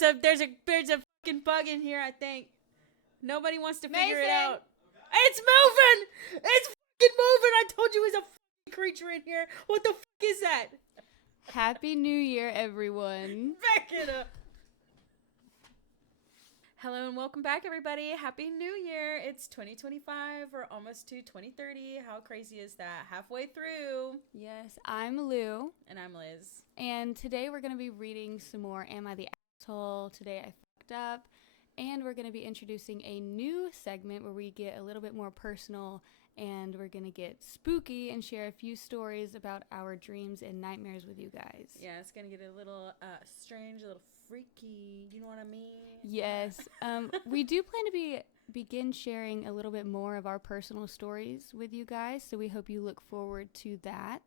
there's a fucking bug in here, I think. Nobody wants to figure it out. It's moving! It's fucking moving! I told you there's a fucking creature in here. What the fuck is that? Happy New Year, everyone. Back it up. Hello and welcome back, everybody. Happy New Year. It's 2025. We're almost to 2030. How crazy is that? Halfway through. Yes, I'm Lou. And I'm Liz. And today we're going to be reading some more Am I the Asshole? Today I fucked up. And we're going to be introducing a new segment where we get a little bit more personal and we're going to get spooky and share a few stories about our dreams and nightmares with you guys. Yeah, it's going to get a little strange, a little freaky. You know what I mean? Yes. We do plan to begin sharing a little bit more of our personal stories with you guys, so we hope you look forward to that.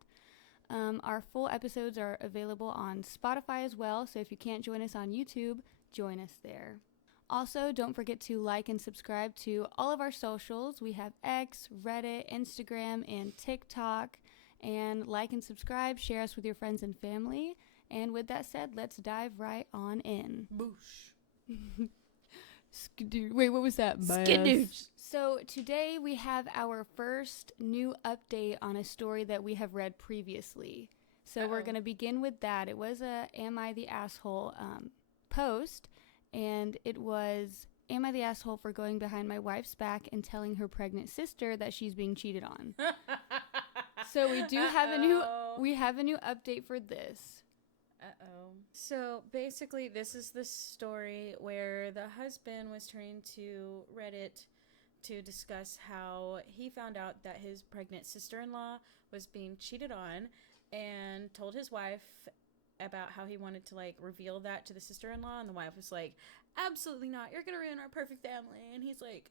Our full episodes are available on Spotify as well, so if you can't join us on YouTube, join us there. Also, don't forget to like and subscribe to all of our socials. We have X, Reddit, Instagram, and TikTok. And like and subscribe, share us with your friends and family. And with that said, let's dive right on in. Boosh. Skidoo. Wait, what was that? Skidoosh. So today we have our first new update on a story that we have read previously. So we're going to begin with that. It was a Am I the Asshole post. And it was, am I the asshole for going behind my wife's back and telling her pregnant sister that she's being cheated on? So we do have a new update for this. So basically, this is the story where the husband was turning to Reddit to discuss how he found out that his pregnant sister-in-law was being cheated on and told his wife about how he wanted to reveal that to the sister-in-law, and the wife was like, absolutely not, you're gonna ruin our perfect family. And he's like,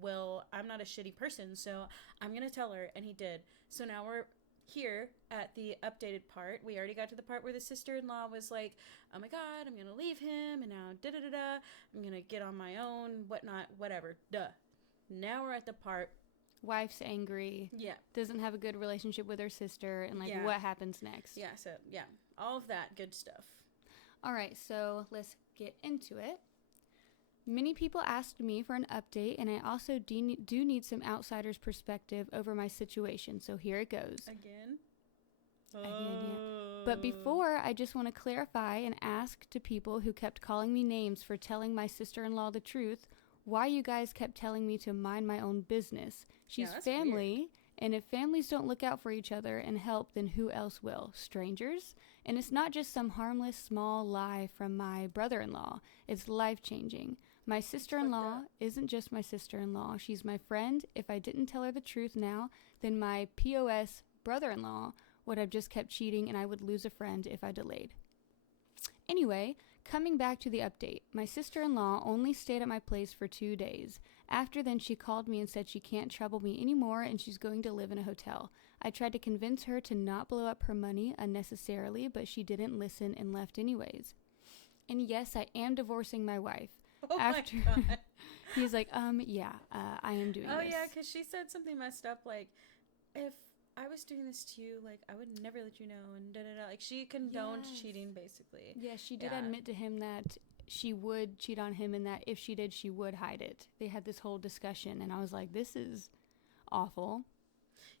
well, I'm not a shitty person, so I'm gonna tell her. And he did. So now we're here at the updated part. We already got to the part where the sister-in-law was like, oh my god, I'm gonna leave him, and now da-da-da-da, I'm gonna get on my own, whatnot, whatever, duh. Now we're at the part wife's angry, doesn't have a good relationship with her sister, and what happens next. All of that good stuff. All right, so let's get into it. Many people asked me for an update, and I also do need some outsider's perspective over my situation, so here it goes. Again, yeah. But before, I just want to clarify and ask to people who kept calling me names for telling my sister-in-law the truth, why you guys kept telling me to mind my own business. She's family, weird. And if families don't look out for each other and help, then who else will? Strangers? And it's not just some harmless small lie from my brother-in-law. It's life-changing. My sister-in-law isn't just my sister-in-law. She's my friend. If I didn't tell her the truth now, then my POS brother-in-law would have just kept cheating and I would lose a friend if I delayed. Anyway, coming back to the update, my sister-in-law only stayed at my place for 2 days. After then, she called me and said she can't trouble me anymore and she's going to live in a hotel. I tried to convince her to not blow up her money unnecessarily, but she didn't listen and left anyways. And yes, I am divorcing my wife. After my God. He's like, I am doing this. Oh, yeah, because she said something messed up, like, if I was doing this to you, I would never let you know, and da-da-da. She condoned cheating, basically. Yeah, she did admit to him that she would cheat on him and that if she did, she would hide it. They had this whole discussion, and I was like, this is awful.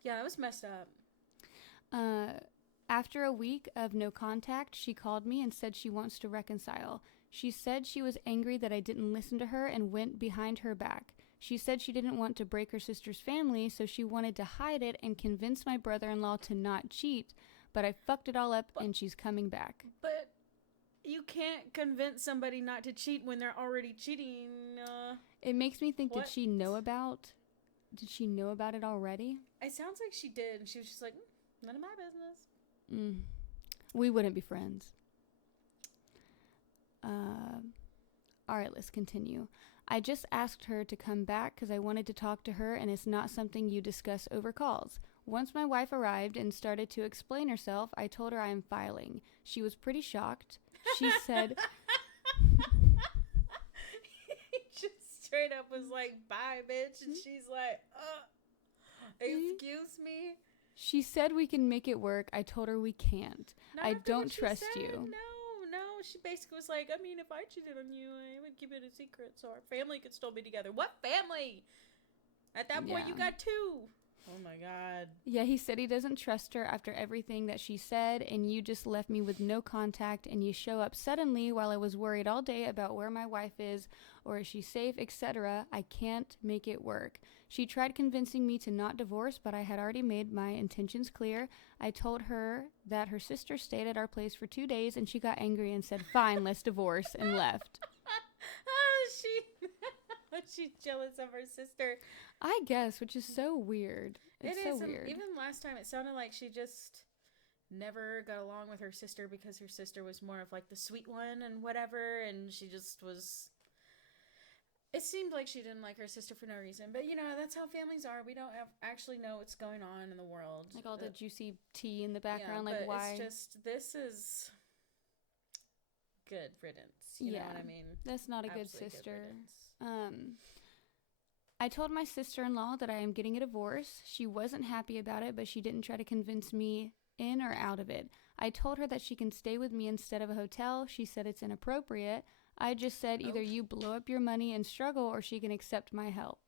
Yeah, it was messed up. After a week of no contact, she called me and said she wants to reconcile. She said she was angry that I didn't listen to her and went behind her back. She said she didn't want to break her sister's family, so she wanted to hide it and convince my brother-in-law to not cheat, but I fucked it all up and she's coming back. But you can't convince somebody not to cheat when they're already cheating. It makes me think, did she know about it already? It sounds like she did, and she was just like, none of my business. We wouldn't be friends. All right, let's continue. I just asked her to come back because I wanted to talk to her, and it's not something you discuss over calls. Once my wife arrived and started to explain herself, I told her I am filing. She was pretty shocked. She said... He just straight up was like, bye, bitch. And she's like, excuse me? She said we can make it work. I told her we can't. I don't trust you. No, she basically was like, I mean, if I cheated on you, I would keep it a secret so our family could still be together. What family? At that point, you got two. Oh my God. Yeah, he said he doesn't trust her after everything that she said, and you just left me with no contact, and you show up suddenly while I was worried all day about where my wife is, or is she safe, etc. I can't make it work. She tried convincing me to not divorce, but I had already made my intentions clear. I told her that her sister stayed at our place for 2 days, and she got angry and said, fine, let's divorce, and left. She's jealous of her sister. I guess, which is so weird. It's so weird. Even last time, it sounded like she just never got along with her sister because her sister was more of like the sweet one and whatever, and she just was... It seemed like she didn't like her sister for no reason, but that's how families are. We don't actually know what's going on in the world. Like all the juicy tea in the background, like why? It's just, this is good riddance. You know what I mean? That's not a good sister. I told my sister-in-law that I am getting a divorce. She wasn't happy about it, but she didn't try to convince me in or out of it. I told her that she can stay with me instead of a hotel. She said it's inappropriate. I just said either you blow up your money and struggle or she can accept my help.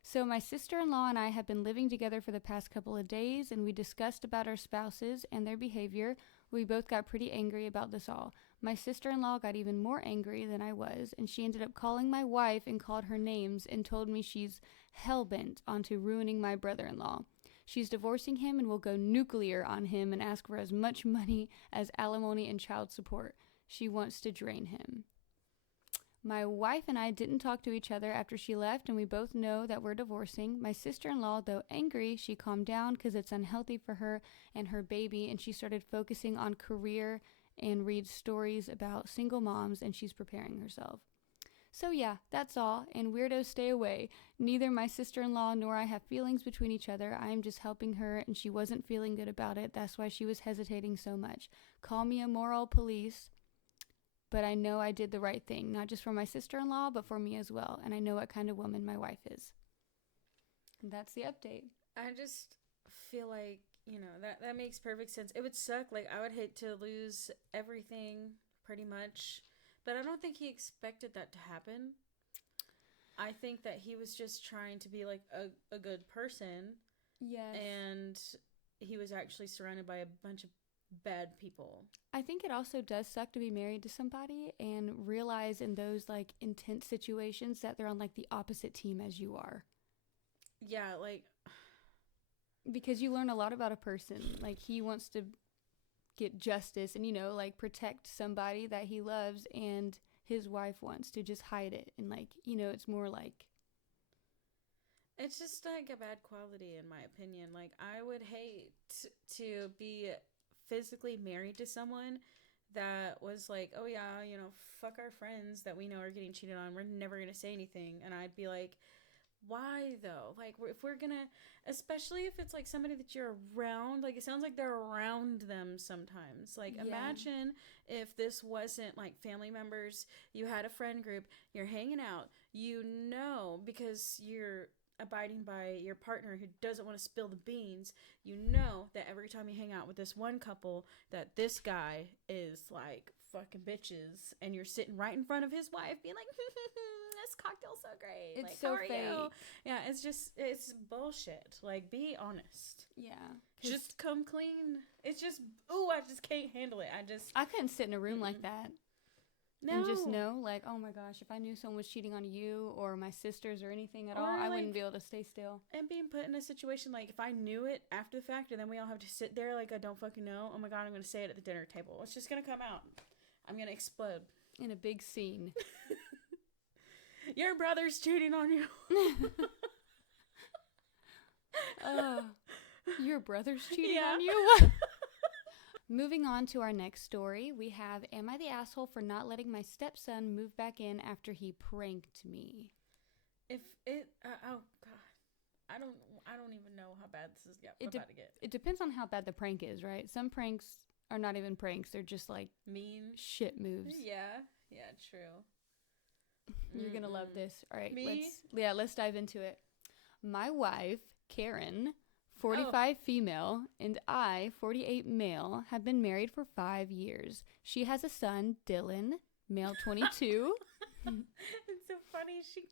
So my sister-in-law and I have been living together for the past couple of days, and we discussed about our spouses and their behavior. We both got pretty angry about this all. My sister-in-law got even more angry than I was, and she ended up calling my wife and called her names and told me she's hell-bent onto ruining my brother-in-law. She's divorcing him and will go nuclear on him and ask for as much money as alimony and child support. She wants to drain him. My wife and I didn't talk to each other after she left, and we both know that we're divorcing. My sister-in-law, though angry, she calmed down because it's unhealthy for her and her baby, and she started focusing on career and reads stories about single moms, and she's preparing herself. So yeah, that's all, and weirdos stay away. Neither my sister-in-law nor I have feelings between each other. I am just helping her, and she wasn't feeling good about it. That's why she was hesitating so much. Call me a moral police, but I know I did the right thing, not just for my sister-in-law, but for me as well, and I know what kind of woman my wife is. And that's the update. I just feel like, that makes perfect sense. It would suck. Like, I would hate to lose everything, pretty much. But I don't think he expected that to happen. I think that he was just trying to be, like, a good person. Yes. And he was actually surrounded by a bunch of bad people. I think it also does suck to be married to somebody and realize in those, like, intense situations that they're on, like, the opposite team as you are. Yeah, like... Because you learn a lot about a person. Like, he wants to get justice and, like, protect somebody that he loves, and his wife wants to just hide it. And, like, it's more like... It's just, like, a bad quality, in my opinion. Like, I would hate to be physically married to someone that was like, oh, yeah, fuck our friends that we know are getting cheated on. We're never going to say anything. And I'd be like... Why though? Like, if we're gonna, especially if it's like somebody that you're around, like it sounds like they're around them sometimes. Like, imagine if this wasn't like family members, you had a friend group, you're hanging out, because you're abiding by your partner who doesn't want to spill the beans, that every time you hang out with this one couple, that this guy is like fucking bitches, and you're sitting right in front of his wife being like, this cocktail's so great. It's like, so how are fake. you? Yeah, it's bullshit. Like, be honest. Yeah. Just come clean. It's just, I just can't handle it. I couldn't sit in a room like that. No. And just know, like, oh my gosh, if I knew someone was cheating on you or my sisters or anything at all, I wouldn't be able to stay still. And being put in a situation, like, if I knew it after the fact, and then we all have to sit there like I don't fucking know, oh my God, I'm going to say it at the dinner table. It's just going to come out. I'm going to explode. In a big scene. Your brother's cheating on you. Your brother's cheating on you? Moving on to our next story, we have, am I the asshole for not letting my stepson move back in after he pranked me? If it, oh God, I don't even know how bad this is about to get. It depends on how bad the prank is, right? Some pranks are not even pranks. They're just like mean shit moves. Yeah, true. You're going to love this. All right, Me? let's dive into it. My wife, Karen, 45 female, and I, 48 male, have been married for 5 years. She has a son, Dylan, male 22. It's so funny. He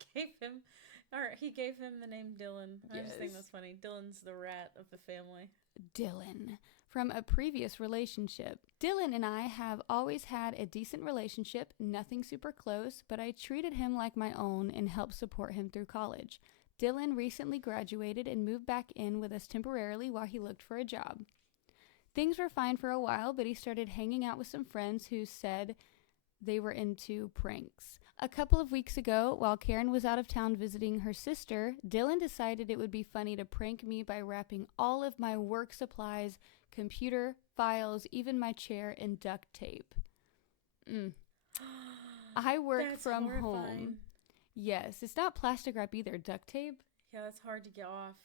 gave him the name Dylan. I just think Yes. that's funny. Dylan's the rat of the family. Dylan, from a previous relationship. Dylan and I have always had a decent relationship, nothing super close, but I treated him like my own and helped support him through college. Dylan recently graduated and moved back in with us temporarily while he looked for a job. Things were fine for a while, but he started hanging out with some friends who said they were into pranks. A couple of weeks ago, while Karen was out of town visiting her sister, Dylan decided it would be funny to prank me by wrapping all of my work supplies, computer, files, even my chair in duct tape. I work That's from horrifying. home. Yes, it's not plastic wrap either, duct tape. Yeah, that's hard to get off.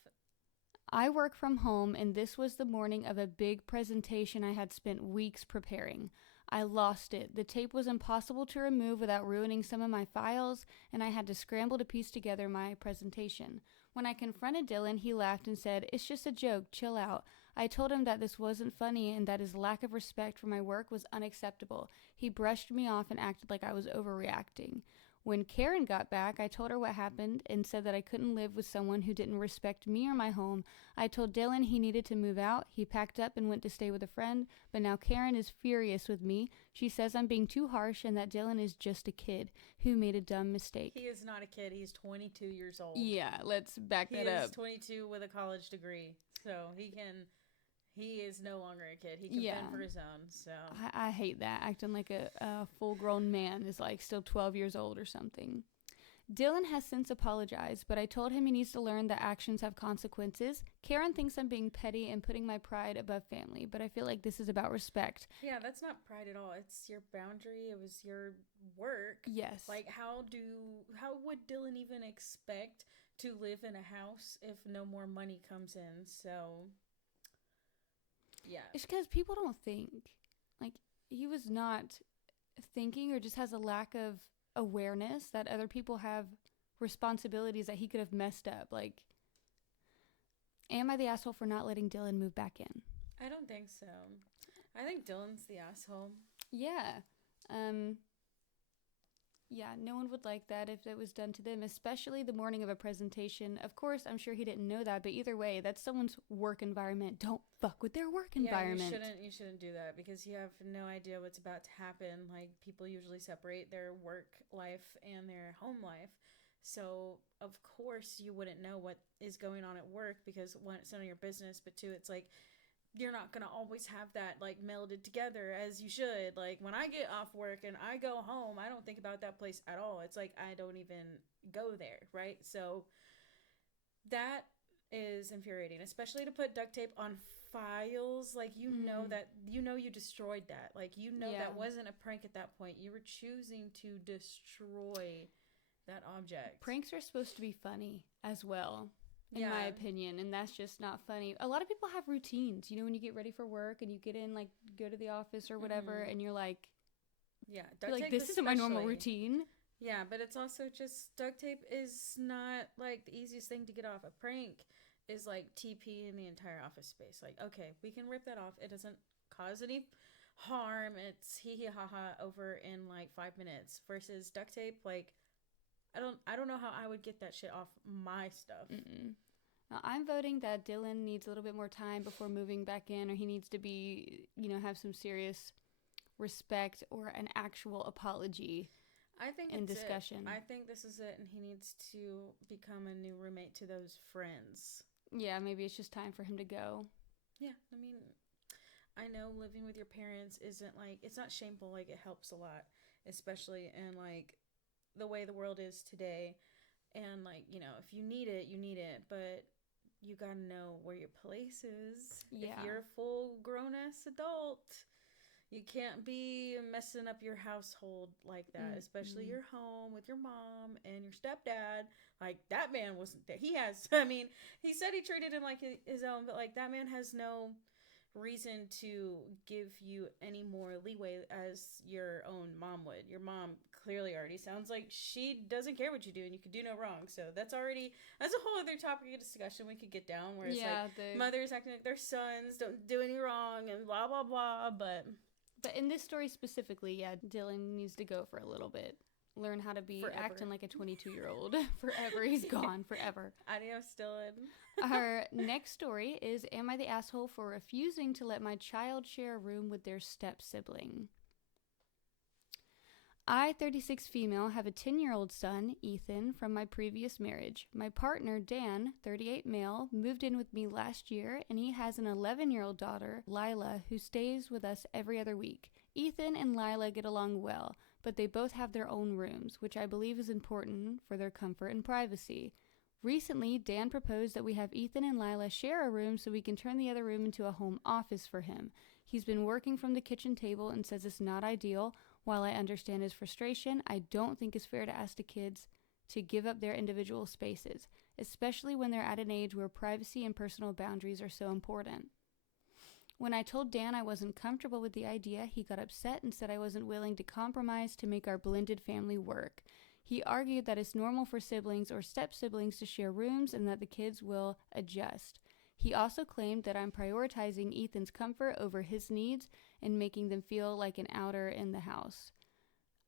I work from home, and this was the morning of a big presentation I had spent weeks preparing. I lost it. The tape was impossible to remove without ruining some of my files, and I had to scramble to piece together my presentation. When I confronted Dylan, he laughed and said, "It's just a joke, chill out." I told him that this wasn't funny and that his lack of respect for my work was unacceptable. He brushed me off and acted like I was overreacting. When Karen got back, I told her what happened and said that I couldn't live with someone who didn't respect me or my home. I told Dylan he needed to move out. He packed up and went to stay with a friend, but now Karen is furious with me. She says I'm being too harsh and that Dylan is just a kid who made a dumb mistake. He is not a kid. He's 22 years old. Yeah, let's back that up. He is 22 with a college degree, so he is no longer a kid. He can fend for his own. So I hate that, acting like a full-grown man is like still 12 years old or something. Dylan has since apologized, but I told him he needs to learn that actions have consequences. Karen thinks I'm being petty and putting my pride above family, but I feel like this is about respect. Yeah, that's not pride at all. It's your boundary. It was your work. Yes. Like, how would Dylan even expect to live in a house if no more money comes in? So, yeah. It's because people don't think. Like, he was not thinking or just has a lack of awareness that other people have responsibilities that he could have messed up. Like, am I the asshole for not letting Dylan move back in? I don't think so. I think Dylan's the asshole. Yeah. Yeah, no one would like that if it was done to them, especially the morning of a presentation. Of course, I'm sure he didn't know that, but either way, that's someone's work environment. Don't fuck with their work environment. Yeah, you shouldn't do that because you have no idea what's about to happen. Like, people usually separate their work life and their home life. So, of course, you wouldn't know what is going on at work because, one, it's none of your business, but two, it's like, you're not going to always have that, like, melded together as you should. Like, when I get off work and I go home, I don't think about that place at all. It's like I don't even go there, right? So that is infuriating, especially to put duct tape on files. Like, you know you destroyed that. Like, that wasn't a prank at that point. You were choosing to destroy that object. Pranks are supposed to be funny as well. In my opinion, and that's just not funny. A lot of people have routines, you know, when you get ready for work and you get in, like, go to the office or whatever, and you're like, this isn't my normal routine. Yeah, but it's also just, duct tape is not, like, the easiest thing to get off. A prank is, like, TP in the entire office space. Like, okay, we can rip that off. It doesn't cause any harm. It's hee-hee-ha-ha over in, like, 5 minutes. Versus duct tape, like, I don't know how I would get that shit off my stuff. I'm voting that Dylan needs a little bit more time before moving back in, or he needs to be, have some serious respect or an actual apology. I think in discussion. I think this is it, and he needs to become a new roommate to those friends. Yeah, maybe it's just time for him to go. Yeah, I mean, I know living with your parents isn't, like, it's not shameful. Like, it helps a lot, especially in, like, the way the world is today. And, like, if you need it, you need it, but you gotta know where your place is. Yeah. If you're a full grown-ass adult, you can't be messing up your household like that, especially your home with your mom and your stepdad. Like, that man wasn't there. He said he treated him like his own, but, like, that man has no reason to give you any more leeway as your own mom would. Your mom clearly already sounds like she doesn't care what you do and you can do no wrong. So that's a whole other topic of discussion we could get down, where it's mothers acting like their sons don't do any wrong and blah, blah, blah. But in this story specifically, yeah, Dylan needs to go for a little bit. Learn how to be acting like a 22-year-old forever. He's gone forever. Adios, Dylan. Our next story is, am I the asshole for refusing to let my child share a room with their step-sibling? I, 36 female, have a 10-year-old son, Ethan, from my previous marriage. My partner, Dan, 38 male, moved in with me last year, and he has an 11-year-old daughter, Lila, who stays with us every other week. Ethan and Lila get along well, but they both have their own rooms, which I believe is important for their comfort and privacy. Recently, Dan proposed that we have Ethan and Lila share a room so we can turn the other room into a home office for him. He's been working from the kitchen table and says it's not ideal. While I understand his frustration, I don't think it's fair to ask the kids to give up their individual spaces, especially when they're at an age where privacy and personal boundaries are so important. When I told Dan I wasn't comfortable with the idea, he got upset and said I wasn't willing to compromise to make our blended family work. He argued that it's normal for siblings or step-siblings to share rooms and that the kids will adjust. He also claimed that I'm prioritizing Ethan's comfort over his needs and making them feel like an outer in the house.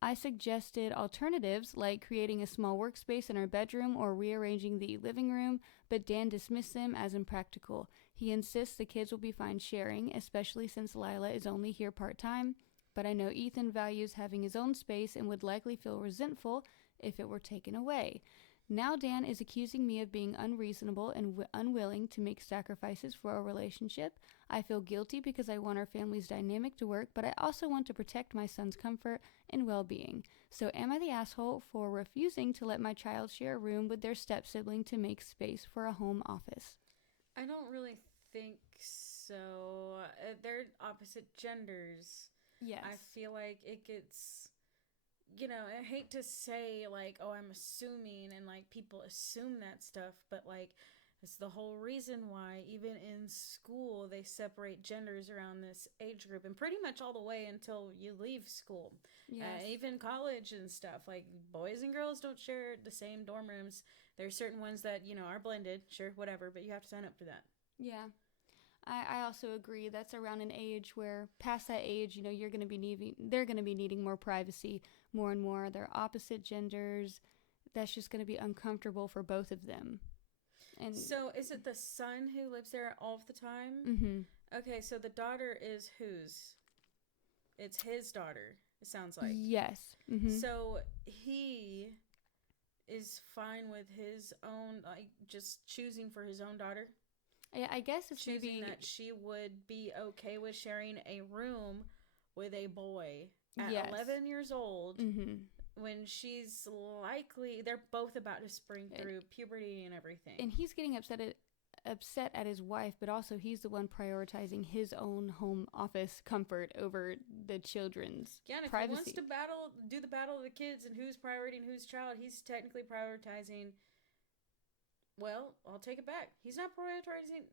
I suggested alternatives like creating a small workspace in our bedroom or rearranging the living room, but Dan dismissed them as impractical. He insists the kids will be fine sharing, especially since Lila is only here part-time, but I know Ethan values having his own space and would likely feel resentful if it were taken away. Now Dan is accusing me of being unreasonable and unwilling to make sacrifices for our relationship. I feel guilty because I want our family's dynamic to work, but I also want to protect my son's comfort and well-being. So am I the asshole for refusing to let my child share a room with their step-sibling to make space for a home office? I don't really think so. They're opposite genders. Yes. I feel like it gets... I hate to say, like, oh, I'm assuming, and, like, people assume that stuff, but, like, it's the whole reason why, even in school, they separate genders around this age group, and pretty much all the way until you leave school. Yes. Even college and stuff, like, boys and girls don't share the same dorm rooms. There's certain ones that, are blended, sure, whatever, but you have to sign up for that. Yeah. I also agree that's around an age where past that age, they're going to be needing more privacy more and more. They're opposite genders. That's just going to be uncomfortable for both of them. And so is it the son who lives there all the time? Mm-hmm. Okay, so the daughter is whose? It's his daughter, it sounds like. Yes. Mm-hmm. So he is fine with his own, like, just choosing for his own daughter? Yeah, I guess it's choosing maybe... that she would be okay with sharing a room with a boy at 11 years old, mm-hmm. when she's likely, they're both about to spring through puberty and everything. And he's getting upset at his wife, but also he's the one prioritizing his own home office comfort over the children's and privacy. If he wants to do the battle of the kids and who's prioritizing whose child, he's technically prioritizing... Well, I'll take it back. He's not prioritizing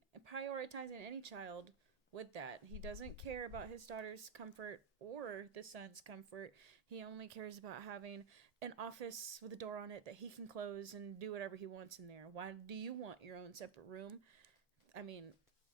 any child with that. He doesn't care about his daughter's comfort or the son's comfort. He only cares about having an office with a door on it that he can close and do whatever he wants in there. Why do you want your own separate room? I mean,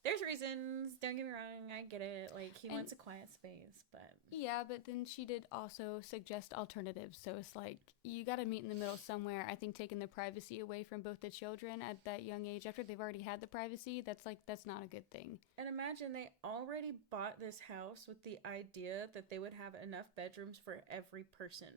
there's reasons. Don't get me wrong. I get it. Like, he wants a quiet space, but... Yeah, but then she did also suggest alternatives. So it's like, you got to meet in the middle somewhere. I think taking the privacy away from both the children at that young age, after they've already had the privacy, that's not a good thing. And imagine they already bought this house with the idea that they would have enough bedrooms for every person.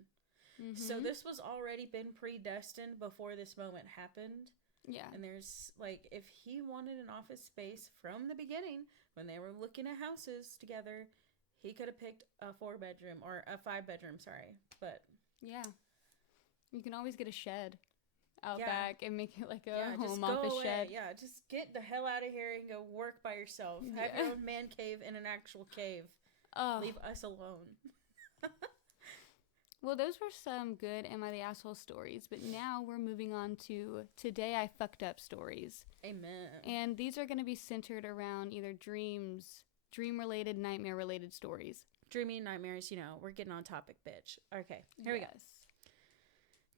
Mm-hmm. So this was already been predestined before this moment happened. Yeah. And there's, like, if he wanted an office space from the beginning, when they were looking at houses together, he could have picked a 4-bedroom or a 5-bedroom, sorry. But yeah. You can always get a shed out back and make it like a home just office go away. shed. Yeah, just get the hell out of here and go work by yourself. Have your own man cave in an actual cave. Oh. Leave us alone. Well, those were some good Am I the Asshole stories, but now we're moving on to Today I Fucked Up stories. Amen. And these are going to be centered around either dream-related, nightmare-related stories. Dreamy nightmares, we're getting on topic, bitch. Okay, here we go.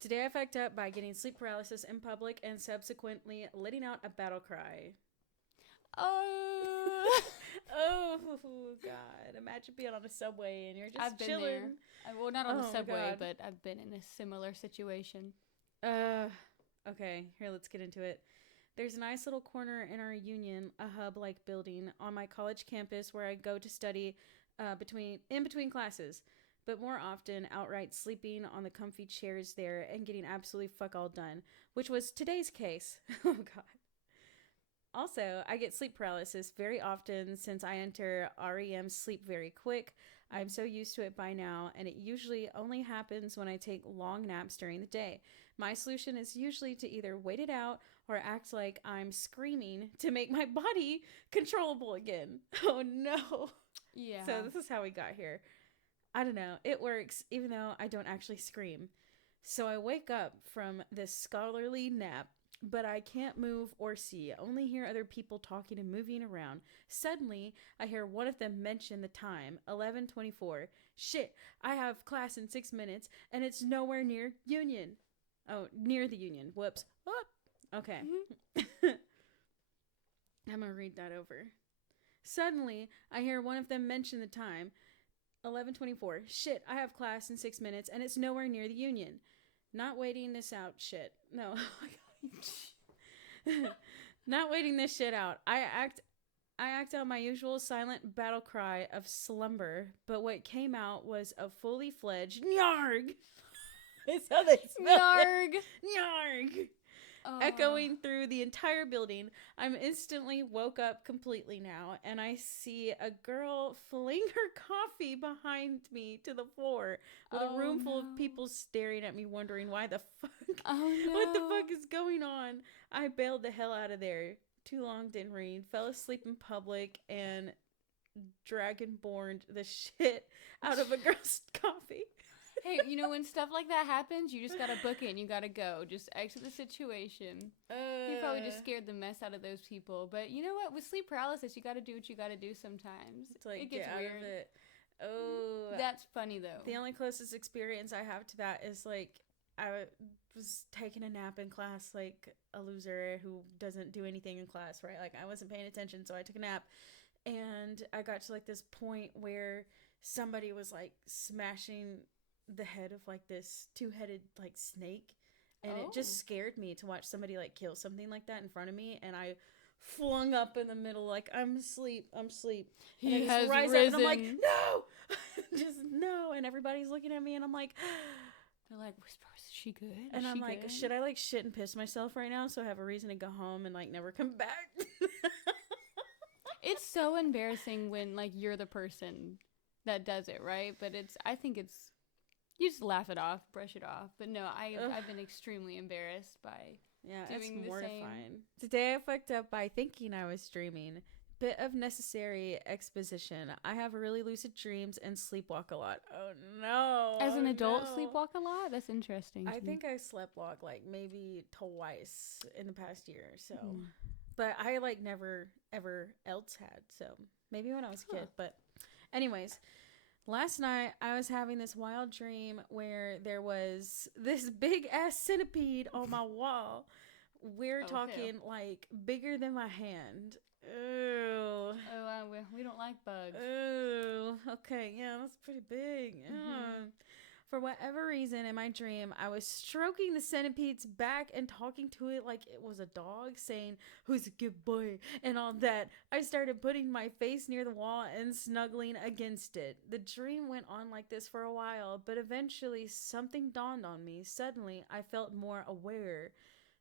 Today I fucked up by getting sleep paralysis in public and subsequently letting out a battle cry. Oh. Oh, God. Imagine being on a subway and you're just I've been chilling. there. Well, not on the subway, God. but I've been in a similar situation. Okay, here, let's get into it. There's a nice little corner in our union, a hub-like building on my college campus where I go to study in between classes, but more often outright sleeping on the comfy chairs there and getting absolutely fuck all done, which was today's case. Oh, God. Also, I get sleep paralysis very often since I enter REM sleep very quick. I'm so used to it by now, and it usually only happens when I take long naps during the day. My solution is usually to either wait it out or act like I'm screaming to make my body controllable again. Oh no. Yeah. So this is how we got here. I don't know. It works even though I don't actually scream. So I wake up from this scholarly nap, but I can't move or see. I only hear other people talking and moving around. Suddenly, I hear one of them mention the time, 11:24. Shit, I have class in 6 minutes, and it's nowhere near Union. Oh, near the Union. Whoops. Oh, okay. I'm going to read that over. Suddenly, I hear one of them mention the time, 11:24. Shit, I have class in 6 minutes, and it's nowhere near the Union. Not waiting this out shit. No. Not waiting this shit out. I act out my usual silent battle cry of slumber, but what came out was a fully fledged nyarg. It's how they spell Narg. it. Nyarg. Echoing through the entire building. I'm instantly woke up completely now, and I see a girl fling her coffee behind me to the floor with a room full of people staring at me, wondering why the fuck. Oh no. What the fuck is going on? I bailed the hell out of there. Too long, didn't read. Fell asleep in public and dragonborned the shit out of a girl's coffee. Hey, you know, when stuff like that happens, you just gotta book it and you gotta go. Just exit the situation. You probably just scared the mess out of those people. But you know what? With sleep paralysis, you gotta do what you gotta do sometimes. It's like, it gets get weird. out of it. Oh. That's funny, though. The only closest experience I have to that is, like, I was taking a nap in class like a loser who doesn't do anything in class, right? Like, I wasn't paying attention, so I took a nap. And I got to, like, this point where somebody was, like, smashing the head of like this two-headed like snake, and it just scared me to watch somebody like kill something like that in front of me, and I flung up in the middle like, I'm asleep, and He I has just rise risen. up and I'm like, no. Just no. And everybody's looking at me and I'm like, they're like, is she good? and I'm like, should I like shit and piss myself right now so I have a reason to go home and like never come back? It's so embarrassing when like you're the person that does it, right? But I think it's, you just laugh it off, brush it off. But no, I've been extremely embarrassed by doing it's the mortifying. same. Today I fucked up by thinking I was dreaming. Bit of necessary exposition. I have really lucid dreams and sleepwalk a lot. Oh no. As an adult, no. sleepwalk a lot? That's interesting. I think I sleptwalk like maybe twice in the past year or so. Mm. But I like never ever else had. So maybe when I was a kid. But anyways, last night I was having this wild dream where there was this big ass centipede on my wall. We're talking like bigger than my hand. Ooh. Oh, we don't like bugs. Ooh. Okay, yeah, that's pretty big. Yeah. For whatever reason, in my dream, I was stroking the centipede's back and talking to it like it was a dog, saying, "Who's a good boy?" and all that. I started putting my face near the wall and snuggling against it. The dream went on like this for a while, but eventually something dawned on me. Suddenly, I felt more aware.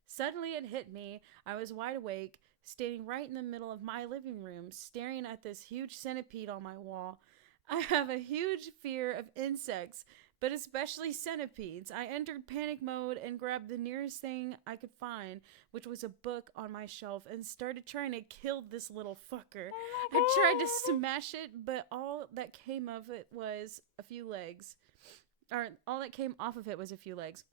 Suddenly, it hit me. I was wide awake, standing right in the middle of my living room, staring at this huge centipede on my wall. I have a huge fear of insects, but especially centipedes. I entered panic mode and grabbed the nearest thing I could find, which was a book on my shelf, and started trying to kill this little fucker. I tried to smash it, but all that came of it was a few legs. Or all that came off of it was a few legs.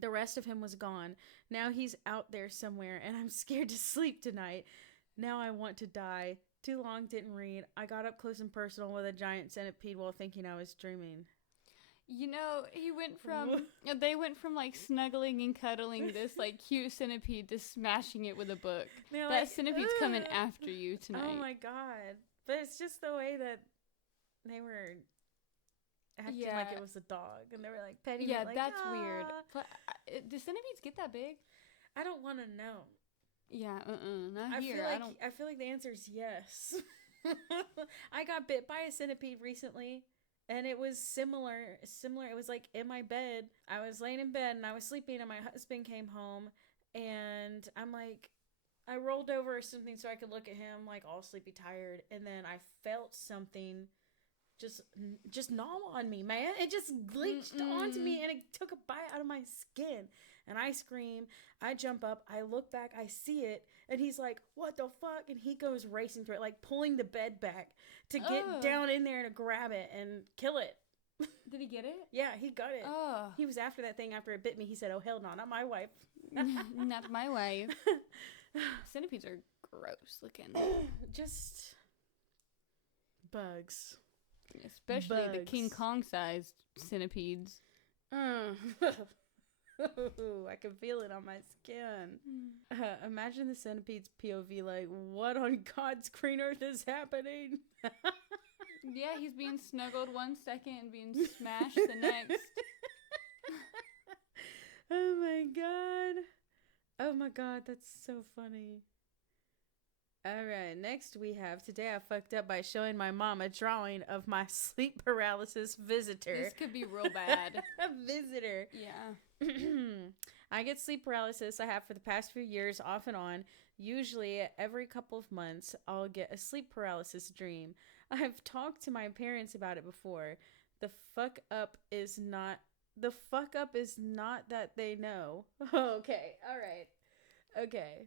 The rest of him was gone. Now he's out there somewhere, and I'm scared to sleep tonight. Now I want to die. Too long, didn't read. I got up close and personal with a giant centipede while thinking I was dreaming. You know, they went from like snuggling and cuddling this like cute centipede to smashing it with a book. They're That like, centipede's "Ugh." coming after you tonight. Oh my god. But it's just the way that they were acting like it was a dog. And they were like petting it like, that's weird. But do centipedes get that big? I don't want to know. Yeah, not here. I feel like the answer is yes. I got bit by a centipede recently. And it was similar. It was like in my bed. I was laying in bed and I was sleeping and my husband came home. And I'm like, I rolled over or something so I could look at him like all sleepy tired. And then I felt something just gnaw on me, man. It just glitched onto me and it took a bite out of my skin. And I scream. I jump up. I look back. I see it. And he's like, what the fuck? And he goes racing through it, like pulling the bed back to get down in there to grab it and kill it. Did he get it? Yeah, he got it. Oh. He was after that thing after it bit me. He said, oh, hell no, not my wife. Not my wife. Centipedes are gross looking. Just bugs. Especially the King Kong sized centipedes. I can feel it on my skin. Imagine the centipede's POV like, what on God's green earth is happening? Yeah, he's being snuggled 1 second and being smashed the next. Oh my god. Oh my god, that's so funny. Alright, next we have, today I fucked up by showing my mom a drawing of my sleep paralysis visitor. This could be real bad. A visitor. Yeah. I get sleep paralysis. I have for the past few years, off and on. Usually, every couple of months, I'll get a sleep paralysis dream. I've talked to my parents about it before. The fuck up is not that they know. Okay, alright. Okay.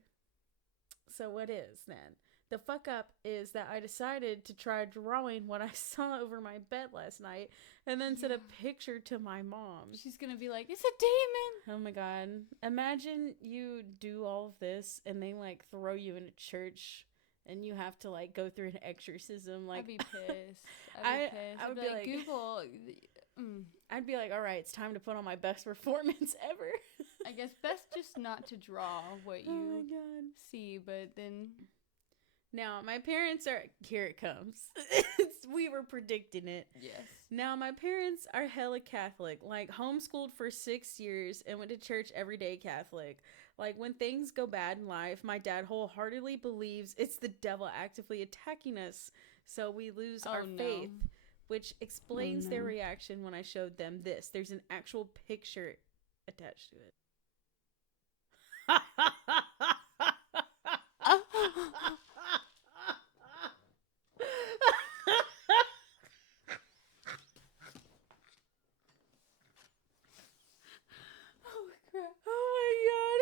So what is then? The fuck up is that I decided to try drawing what I saw over my bed last night and then sent a picture to my mom. She's gonna be like, it's a demon! Oh my god. Imagine you do all of this and they like throw you in a church and you have to like go through an exorcism. Like, I'd be pissed. I'd be like, Google. I'd be like, alright, it's time to put on my best performance ever. I guess best just not to draw what you see, but then... Now, my parents are... Here it comes. We were predicting it. Yes. Now, my parents are hella Catholic. Like, homeschooled for 6 years and went to church every day Catholic. Like, when things go bad in life, my dad wholeheartedly believes it's the devil actively attacking us. So we lose our faith. Which explains their reaction when I showed them this. There's an actual picture attached to it. Oh my god.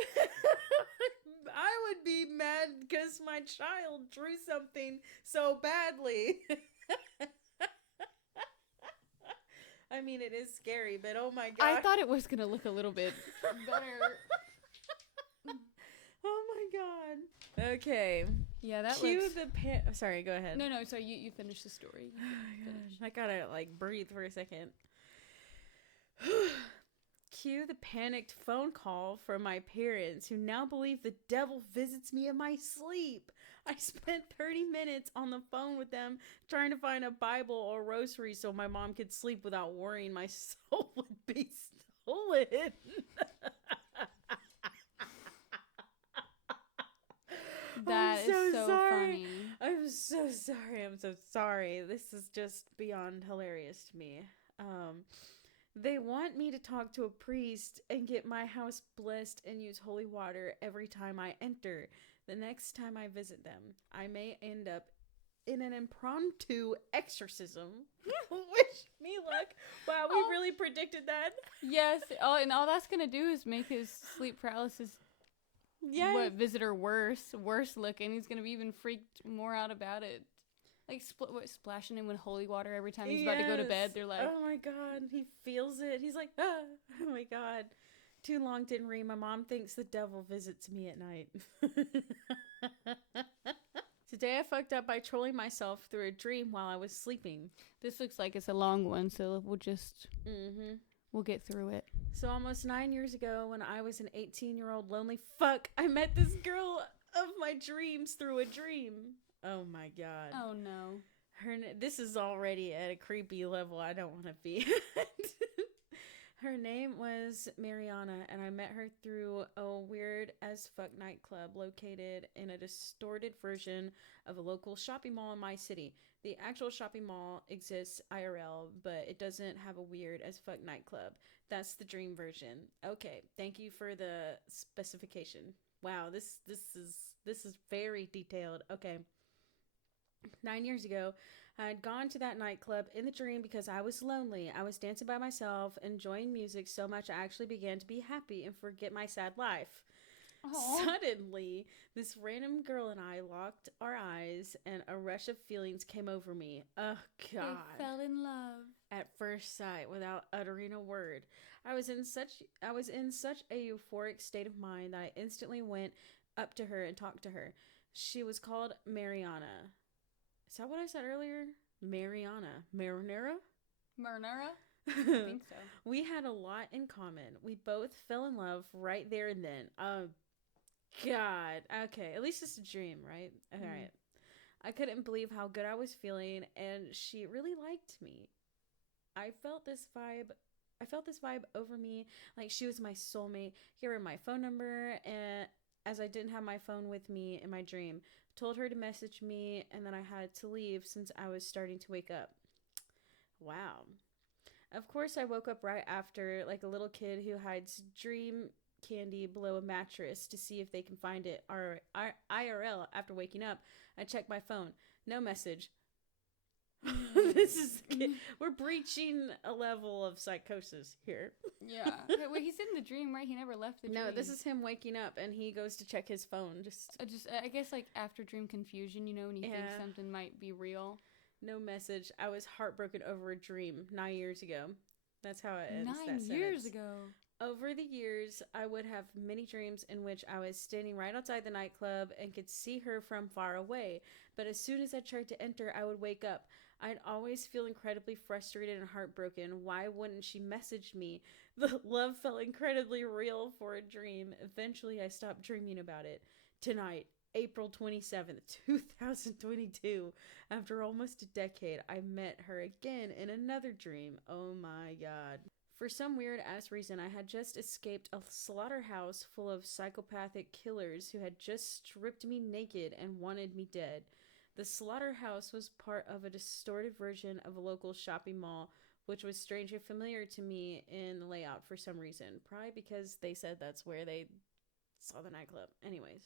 I would be mad because my child drew something so badly. I mean, it is scary, but oh my god. I thought it was going to look a little bit better. Oh my god. Okay. Yeah, that Cue looks... the Sorry, go ahead. No, so you finish the story. I gotta, like, breathe for a second. Cue the panicked phone call from my parents who now believe the devil visits me in my sleep. I spent 30 minutes on the phone with them trying to find a Bible or rosary so my mom could sleep without worrying my soul would be stolen. That is so funny. I'm so sorry. This is just beyond hilarious to me. They want me to talk to a priest and get my house blessed and use holy water every time I enter. The next time I visit them, I may end up in an impromptu exorcism. Wish me luck. Wow, we really predicted that. Yes. Oh, and all that's gonna do is make his sleep paralysis visitor worse looking. He's gonna be even freaked more out about it. Like splashing him with holy water every time he's about to go to bed. They're like, oh my god, he feels it. He's like, ah, oh my god. Too long didn't read. My mom thinks the devil visits me at night. Today I fucked up by trolling myself through a dream while I was sleeping. This looks like it's a long one, so Mm-hmm. we'll get through it. So almost 9 years ago, when I was an 18-year-old lonely fuck, I met this girl of my dreams through a dream. Oh my god. Oh no. This is already at a creepy level I don't want to be at. Her name was Mariana, and I met her through a weird as fuck nightclub located in a distorted version of a local shopping mall in my city. The actual shopping mall exists IRL, but it doesn't have a weird as fuck nightclub. That's the dream version. Okay, thank you for the specification. Wow, this is very detailed. Okay. 9 years ago, I had gone to that nightclub in the dream because I was lonely. I was dancing by myself, enjoying music so much I actually began to be happy and forget my sad life. Aww. Suddenly, this random girl and I locked our eyes and a rush of feelings came over me. Oh, God. They fell in love. At first sight, without uttering a word. I was in such a euphoric state of mind that I instantly went up to her and talked to her. She was called Mariana. Is that what I said earlier? Mariana. Marinara? Marinara? I think so. We had a lot in common. We both fell in love right there and then. Oh, God. Okay, at least it's a dream, right? All right. I couldn't believe how good I was feeling, and she really liked me. I felt this vibe over me, like she was my soulmate. Gave her my phone number, and as I didn't have my phone with me in my dream, told her to message me, and then I had to leave since I was starting to wake up. Wow. Of course, I woke up right after, like a little kid who hides dream candy below a mattress to see if they can find it. Or IRL, after waking up, I checked my phone. No message. We're breaching a level of psychosis here. Yeah. Wait, he's in the dream, right? He never left the dream. No, this is him waking up and he goes to check his phone. I guess like after dream confusion, you know, when you think something might be real. No message. I was heartbroken over a dream 9 years ago. That's how it ends. 9 years ago. Over the years, I would have many dreams in which I was standing right outside the nightclub and could see her from far away. But as soon as I tried to enter, I would wake up. I'd always feel incredibly frustrated and heartbroken. Why wouldn't she message me? The love felt incredibly real for a dream. Eventually, I stopped dreaming about it. Tonight, April 27th, 2022, after almost a decade, I met her again in another dream. Oh my God. For some weird ass reason, I had just escaped a slaughterhouse full of psychopathic killers who had just stripped me naked and wanted me dead. The slaughterhouse was part of a distorted version of a local shopping mall, which was strangely familiar to me in the layout for some reason. Probably because they said that's where they saw the nightclub. Anyways.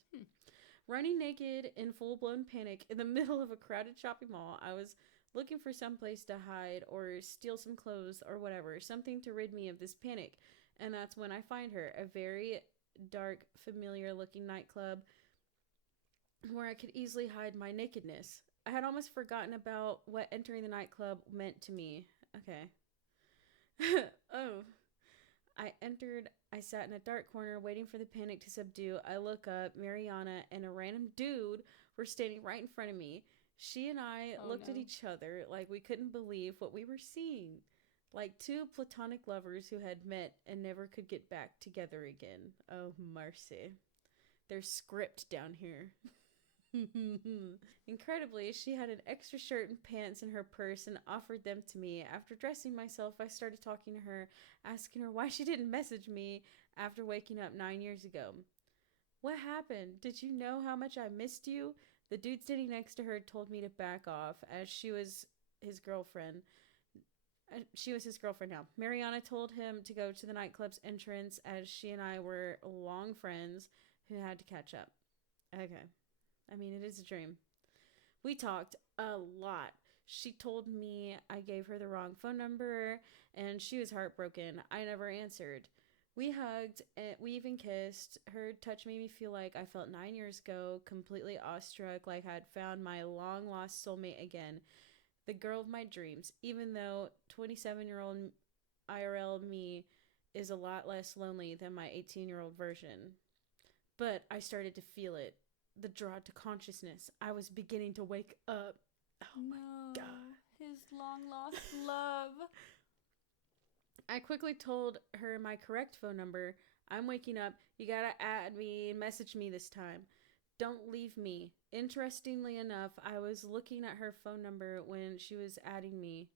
Running naked in full-blown panic in the middle of a crowded shopping mall, I was looking for some place to hide or steal some clothes or whatever, something to rid me of this panic. And that's when I find her, a very dark, familiar-looking nightclub where I could easily hide my nakedness. I had almost forgotten about what entering the nightclub meant to me. Okay. Oh. I sat in a dark corner waiting for the panic to subdue. I look up, Mariana and a random dude were standing right in front of me. She and I looked at each other like we couldn't believe what we were seeing. Like two platonic lovers who had met and never could get back together again. Oh, mercy. There's script down here. Incredibly, she had an extra shirt and pants in her purse and offered them to me. After dressing myself, I started talking to her, asking her why she didn't message me after waking up 9 years ago. What happened? Did you know how much I missed you? The dude sitting next to her told me to back off as she was his girlfriend. She was his girlfriend now. Mariana told him to go to the nightclub's entrance as she and I were long friends who had to catch up. Okay. I mean, it is a dream. We talked a lot. She told me I gave her the wrong phone number, and she was heartbroken. I never answered. We hugged, and we even kissed. Her touch made me feel like I felt 9 years ago, completely awestruck, like I had found my long-lost soulmate again. The girl of my dreams, even though 27-year-old IRL me is a lot less lonely than my 18-year-old version. But I started to feel it. the draw to consciousness. I was beginning to wake up. Oh my God. His long lost love. I quickly told her my correct phone number. I'm waking up. You gotta add me, message me this time. Don't leave me. Interestingly enough, I was looking at her phone number when she was adding me.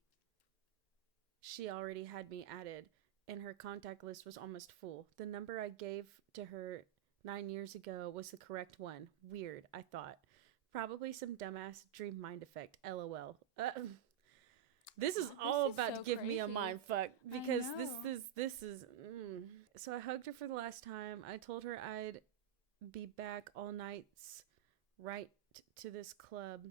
She already had me added, and her contact list was almost full. The number I gave to her 9 years ago was the correct one. Weird, I thought. Probably some dumbass dream mind effect. LOL. This is all about so to give crazy. me a mind fuck because this is. So I hugged her for the last time. I told her I'd be back all nights, right to this club.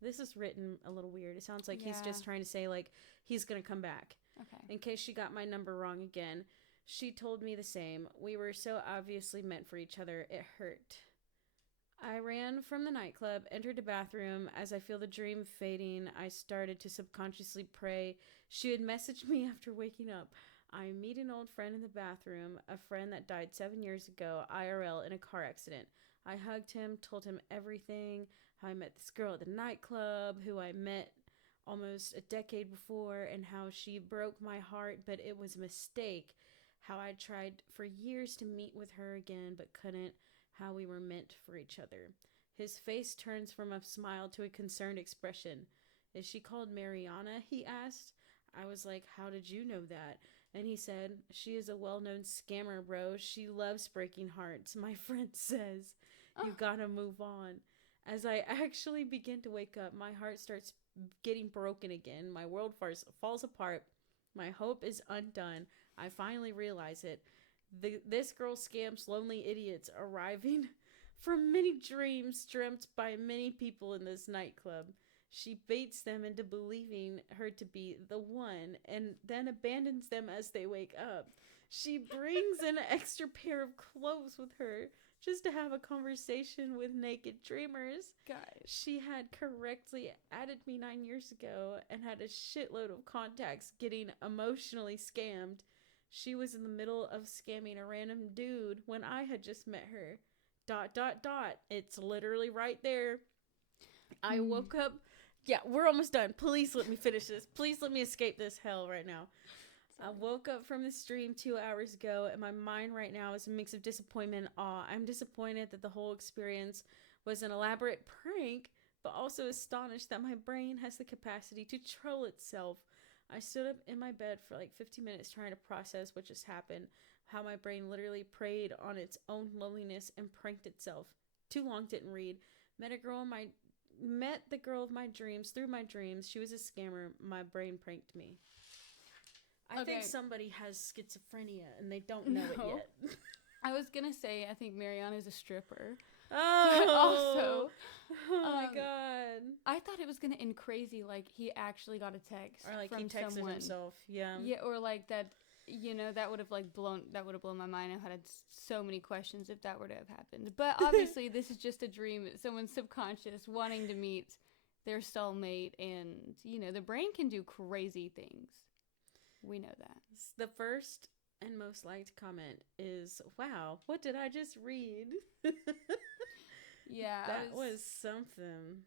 This is written a little weird. It sounds like he's just trying to say like he's gonna come back. Okay. In case she got my number wrong again. She told me the same. We were so obviously meant for each other. It hurt. I ran from the nightclub, entered the bathroom. As I feel the dream fading, I started to subconsciously pray. She had messaged me after waking up. I meet an old friend in the bathroom, a friend that died 7 years ago, IRL, in a car accident. I hugged him, told him everything, how I met this girl at the nightclub, who I met almost a decade before, and how she broke my heart, but it was a mistake. How I tried for years to meet with her again, but couldn't. How we were meant for each other. His face turns from a smile to a concerned expression. Is she called Mariana? He asked. I was like, how did you know that? And he said, she is a well-known scammer, bro. She loves breaking hearts. My friend says, you gotta move on. As I actually begin to wake up, my heart starts getting broken again. My world falls apart. My hope is undone. I finally realize it. This girl scams lonely idiots arriving from many dreams dreamt by many people in this nightclub. She baits them into believing her to be the one and then abandons them as they wake up. She brings an extra pair of clothes with her just to have a conversation with naked dreamers. Guys. She had correctly added me 9 years ago and had a shitload of contacts getting emotionally scammed. She was in the middle of scamming a random dude when I had just met her. ... It's literally right there. I woke up. Yeah, we're almost done. Please let me finish this. Please let me escape this hell right now. I woke up from this dream 2 hours ago, and my mind right now is a mix of disappointment and awe. I'm disappointed that the whole experience was an elaborate prank, but also astonished that my brain has the capacity to troll itself. I stood up in my bed for like 15 minutes trying to process what just happened, how my brain literally preyed on its own loneliness and pranked itself. Too long, didn't read. Met the girl of my dreams through my dreams. She was a scammer. My brain pranked me. I think somebody has schizophrenia and they don't know it yet. I was gonna say, I think Mariana's a stripper. Oh, my God. I thought it was gonna end crazy, like he actually got a text, or like from he texted someone. himself. Yeah, or like that. That would have blown my mind. I had so many questions if that were to have happened. But obviously, this is just a dream. Someone's subconscious wanting to meet their soulmate, and the brain can do crazy things. We know that. The first and most liked comment is, wow, what did I just read? Yeah. That was something.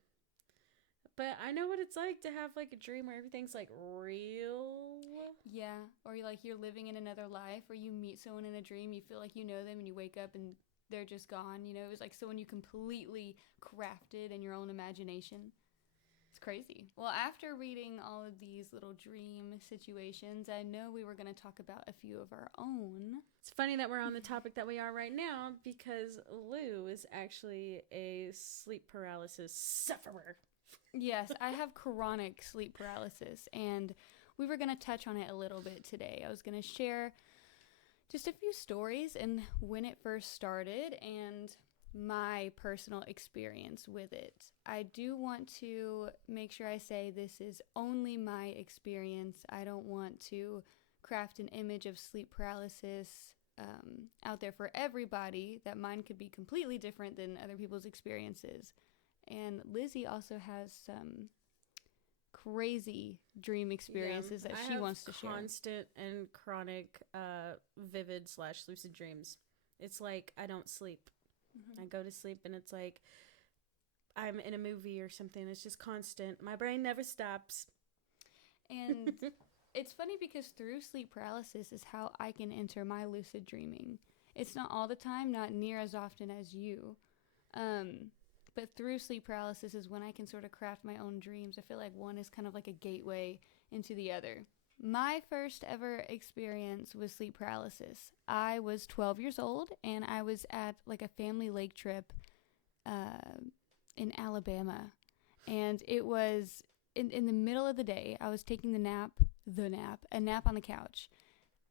But I know what it's like to have like a dream where everything's like real. Yeah. Or you're living in another life, or you meet someone in a dream, you feel like you know them, and you wake up and they're just gone. It was like someone you completely crafted in your own imagination. It's crazy. Well, after reading all of these little dream situations, I know we were going to talk about a few of our own. It's funny that we're on the topic that we are right now because Lou is actually a sleep paralysis sufferer. Yes, I have chronic sleep paralysis, and we were going to touch on it a little bit today. I was going to share just a few stories and when it first started and my personal experience with it. I do want to make sure I say this is only my experience. I don't want to craft an image of sleep paralysis out there for everybody, that mine could be completely different than other people's experiences. And Lizzie also has some crazy dream experiences that she wants to share. Constant and chronic vivid / lucid dreams. It's like I don't sleep. I go to sleep and it's like I'm in a movie or something. It's just constant. My brain never stops. And it's funny because through sleep paralysis is how I can enter my lucid dreaming. It's not all the time, not near as often as you. But through sleep paralysis is when I can sort of craft my own dreams. I feel like one is kind of like a gateway into the other. My first ever experience with sleep paralysis. I was 12 years old and I was at like a family lake trip in Alabama. And it was in the middle of the day. I was taking a nap on the couch.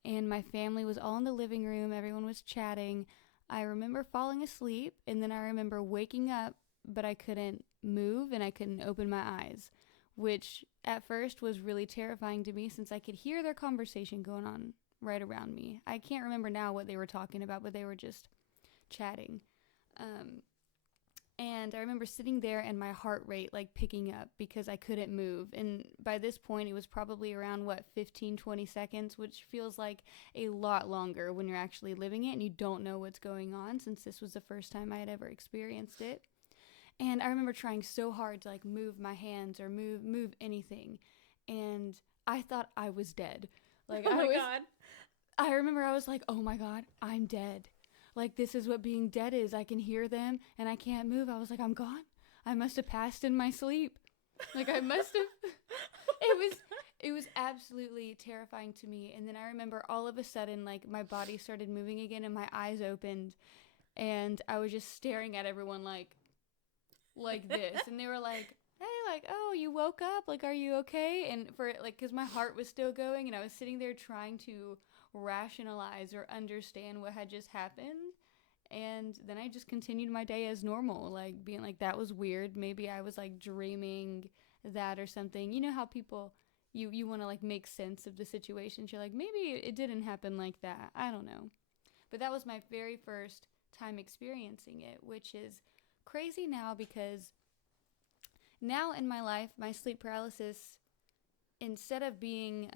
And my family was all in the living room. Everyone was chatting. I remember falling asleep, and then I remember waking up, but I couldn't move and I couldn't open my eyes, which at first was really terrifying to me since I could hear their conversation going on right around me. I can't remember now what they were talking about, but they were just chatting. And I remember sitting there and my heart rate like picking up because I couldn't move. And by this point, it was probably around 15, 20 seconds, which feels like a lot longer when you're actually living it and you don't know what's going on, since this was the first time I had ever experienced it. And I remember trying so hard to like move my hands or move anything. And I thought I was dead. Like, oh my God. I remember I was like, oh my God, I'm dead. Like, this is what being dead is. I can hear them and I can't move. I was like, I'm gone. I must have passed in my sleep. Like, I must have. It was absolutely terrifying to me. And then I remember all of a sudden, like, my body started moving again and my eyes opened. And I was just staring at everyone like this. And they were like, hey, like, oh, you woke up? Like, are you okay? And because my heart was still going and I was sitting there trying to rationalize or understand what had just happened. And then I just continued my day as normal, like being like, that was weird. Maybe I was like dreaming that or something. You know how people, you want to like make sense of the situation. You're like, maybe it didn't happen like that. I don't know. But that was my very first time experiencing it, which is crazy now because now in my life, my sleep paralysis, instead of an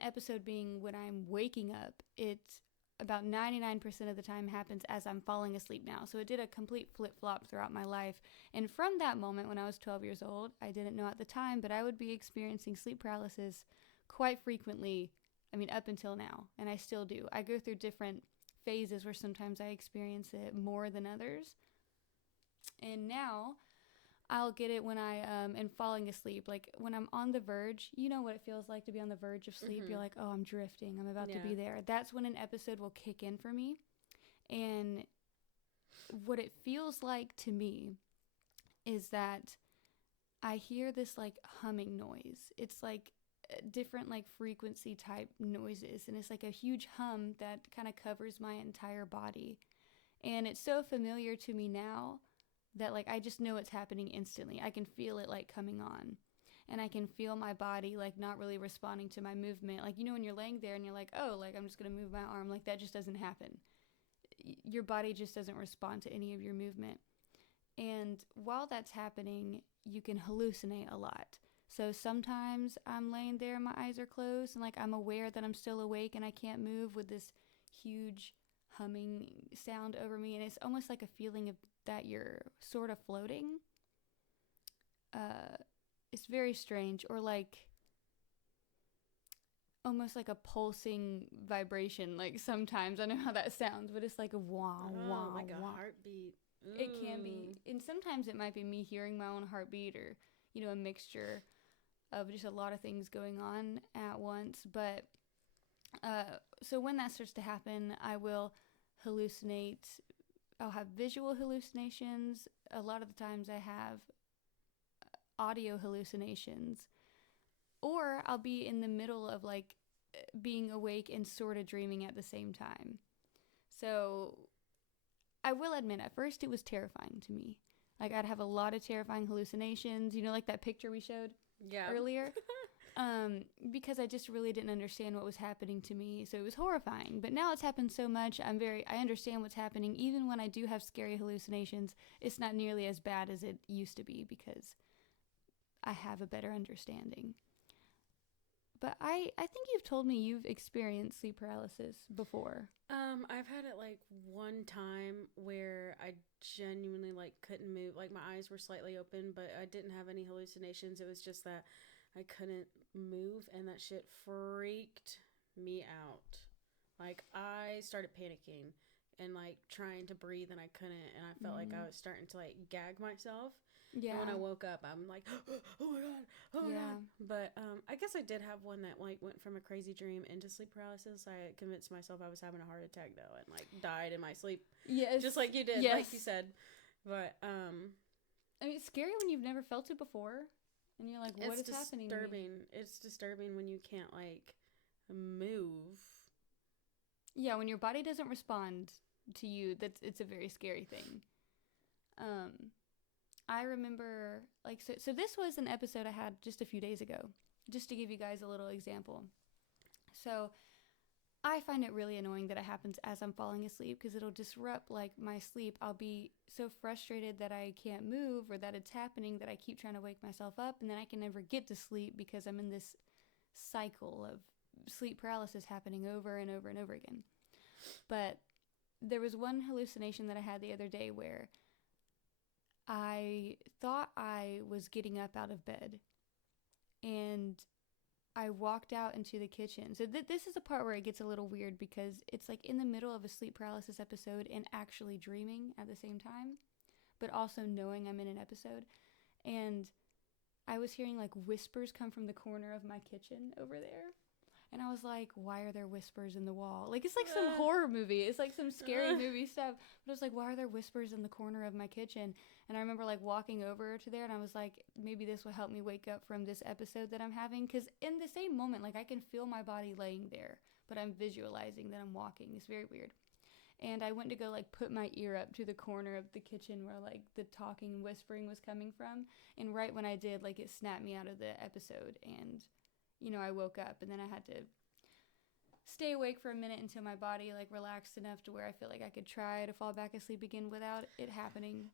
episode being when I'm waking up, it's about 99% of the time happens as I'm falling asleep now. So it did a complete flip-flop throughout my life. And from that moment when I was 12 years old, I didn't know at the time, but I would be experiencing sleep paralysis quite frequently, up until now. And I still do. I go through different phases where sometimes I experience it more than others. And now I'll get it when I am falling asleep. Like when I'm on the verge, you know what it feels like to be on the verge of sleep. Mm-hmm. You're like, oh, I'm drifting. I'm about to be there. That's when an episode will kick in for me. And what it feels like to me is that I hear this like humming noise. It's like different like frequency type noises. And it's like a huge hum that kind of covers my entire body. And it's so familiar to me now that like I just know it's happening instantly. I can feel it like coming on. And I can feel my body like not really responding to my movement. Like, you know, when you're laying there and you're like, oh, like I'm just going to move my arm. Like that just doesn't happen. Your body just doesn't respond to any of your movement. And while that's happening, you can hallucinate a lot. So sometimes I'm laying there and my eyes are closed and like I'm aware that I'm still awake and I can't move with this huge humming sound over me. And it's almost like a feeling of that you're sort of floating. It's very strange, or like almost like a pulsing vibration. Like sometimes I know how that sounds, but it's like a wah wah, like wah. a heartbeat. Ooh. It can be, and sometimes it might be me hearing my own heartbeat, or you know, a mixture of just a lot of things going on at once. But so when that starts to happen, I will hallucinate. I'll have visual hallucinations. A lot of the times I have audio hallucinations. Or I'll be in the middle of like being awake and sort of dreaming at the same time. So I will admit, at first it was terrifying to me. Like I'd have a lot of terrifying hallucinations, you know, like that picture we showed earlier. Because I just really didn't understand what was happening to me. So it was horrifying. But now it's happened so much, I understand what's happening. Even when I do have scary hallucinations, it's not nearly as bad as it used to be because I have a better understanding. But I think you've told me you've experienced sleep paralysis before. I've had it like one time where I genuinely like couldn't move. Like my eyes were slightly open, but I didn't have any hallucinations. It was just that I couldn't move, and that shit freaked me out. Like I started panicking and like trying to breathe, and I couldn't, and I felt like I was starting to like gag myself. Yeah. And when I woke up, I'm like, oh my god, oh my god. But I guess I did have one that like went from a crazy dream into sleep paralysis. I convinced myself I was having a heart attack though, and like died in my sleep. Yes. Just like you did, yes. like you said. But I mean, it's scary when you've never felt it before, and you're like, what is happening to me? It's disturbing when you can't like move. Yeah, when your body doesn't respond to you, it's a very scary thing. I remember, like, so this was an episode I had just a few days ago, just to give you guys a little example. So I find it really annoying that it happens as I'm falling asleep, because it'll disrupt, like, my sleep. I'll be so frustrated that I can't move, or that it's happening, that I keep trying to wake myself up, and then I can never get to sleep because I'm in this cycle of sleep paralysis happening over and over and over again. But there was one hallucination that I had the other day where I thought I was getting up out of bed, and I walked out into the kitchen. So this is a part where it gets a little weird, because it's like in the middle of a sleep paralysis episode and actually dreaming at the same time, but also knowing I'm in an episode. And I was hearing like whispers come from the corner of my kitchen over there. And I was like, why are there whispers in the wall? Like, it's like some horror movie. It's like some scary movie stuff. But I was like, why are there whispers in the corner of my kitchen? And I remember, like, walking over to there, and I was like, maybe this will help me wake up from this episode that I'm having. Because in the same moment, like, I can feel my body laying there, but I'm visualizing that I'm walking. It's very weird. And I went to go, like, put my ear up to the corner of the kitchen where, like, the talking and whispering was coming from. And right when I did, like, it snapped me out of the episode. And you know, I woke up, and then I had to stay awake for a minute until my body like relaxed enough to where I feel like I could try to fall back asleep again without it happening.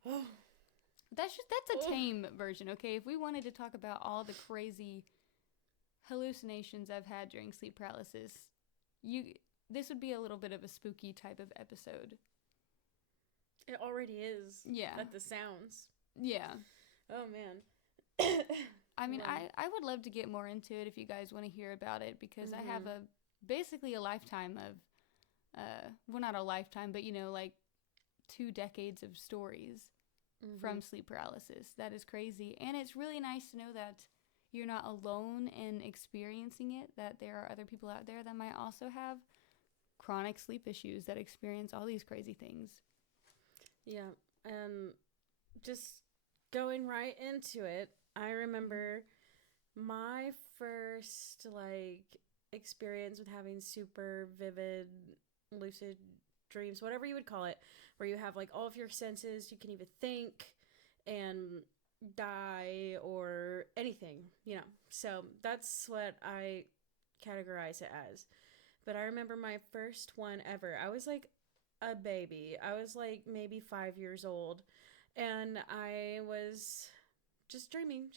That's a tame version, okay? If we wanted to talk about all the crazy hallucinations I've had during sleep paralysis, this would be a little bit of a spooky type of episode. It already is. Yeah. At the sounds. Yeah. Oh man. I mean, I would love to get more into it if you guys want to hear about it, because I have basically a lifetime of, well, not a lifetime, but, you know, like 2 decades of stories from sleep paralysis. That is crazy. And it's really nice to know that you're not alone in experiencing it, that there are other people out there that might also have chronic sleep issues that experience all these crazy things. Yeah. Just going right into it, I remember my first, like, experience with having super vivid, lucid dreams, whatever you would call it, where you have, like, all of your senses, you can even think and die or anything, you know. So that's what I categorize it as. But I remember my first one ever. I was, like, a baby. I was, like, maybe 5 years old. And I was just dreaming,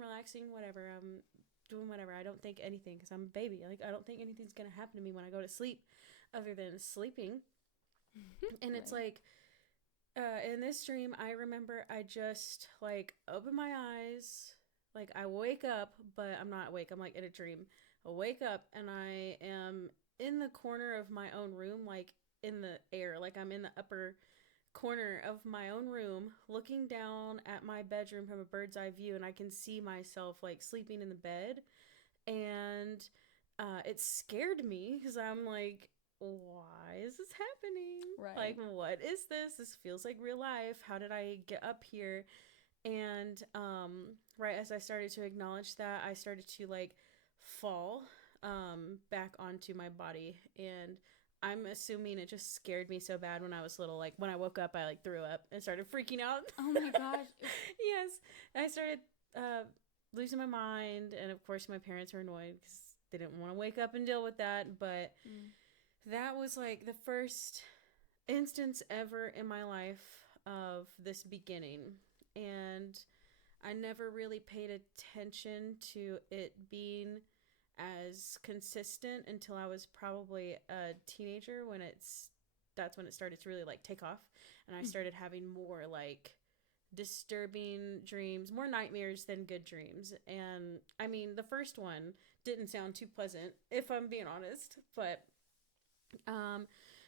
relaxing, whatever. I'm doing whatever. I don't think anything because I'm a baby. Like, I don't think anything's going to happen to me when I go to sleep other than sleeping. And it's like, in this dream, I remember I just, like, open my eyes. Like, I wake up, but I'm not awake. I'm, like, in a dream. I wake up, and I am in the corner of my own room, like, in the air. Like, I'm in the upper corner of my own room looking down at my bedroom from a bird's eye view, and I can see myself like sleeping in the bed, and it scared me because I'm like, why is this happening? Right. Like, what is this feels like real life. How did I get up here? And right as I started to acknowledge that, I started to like fall back onto my body, and I'm assuming it just scared me so bad when I was little. Like, when I woke up, I, like, threw up and started freaking out. Oh, my gosh. Yes. I started losing my mind. And, of course, my parents were annoyed because they didn't want to wake up and deal with that. But that was, like, the first instance ever in my life of this beginning. And I never really paid attention to it being as consistent until I was probably a teenager, that's when it started to really like take off, and I started having more like disturbing dreams, more nightmares than good dreams. And I mean, the first one didn't sound too pleasant, if I'm being honest, but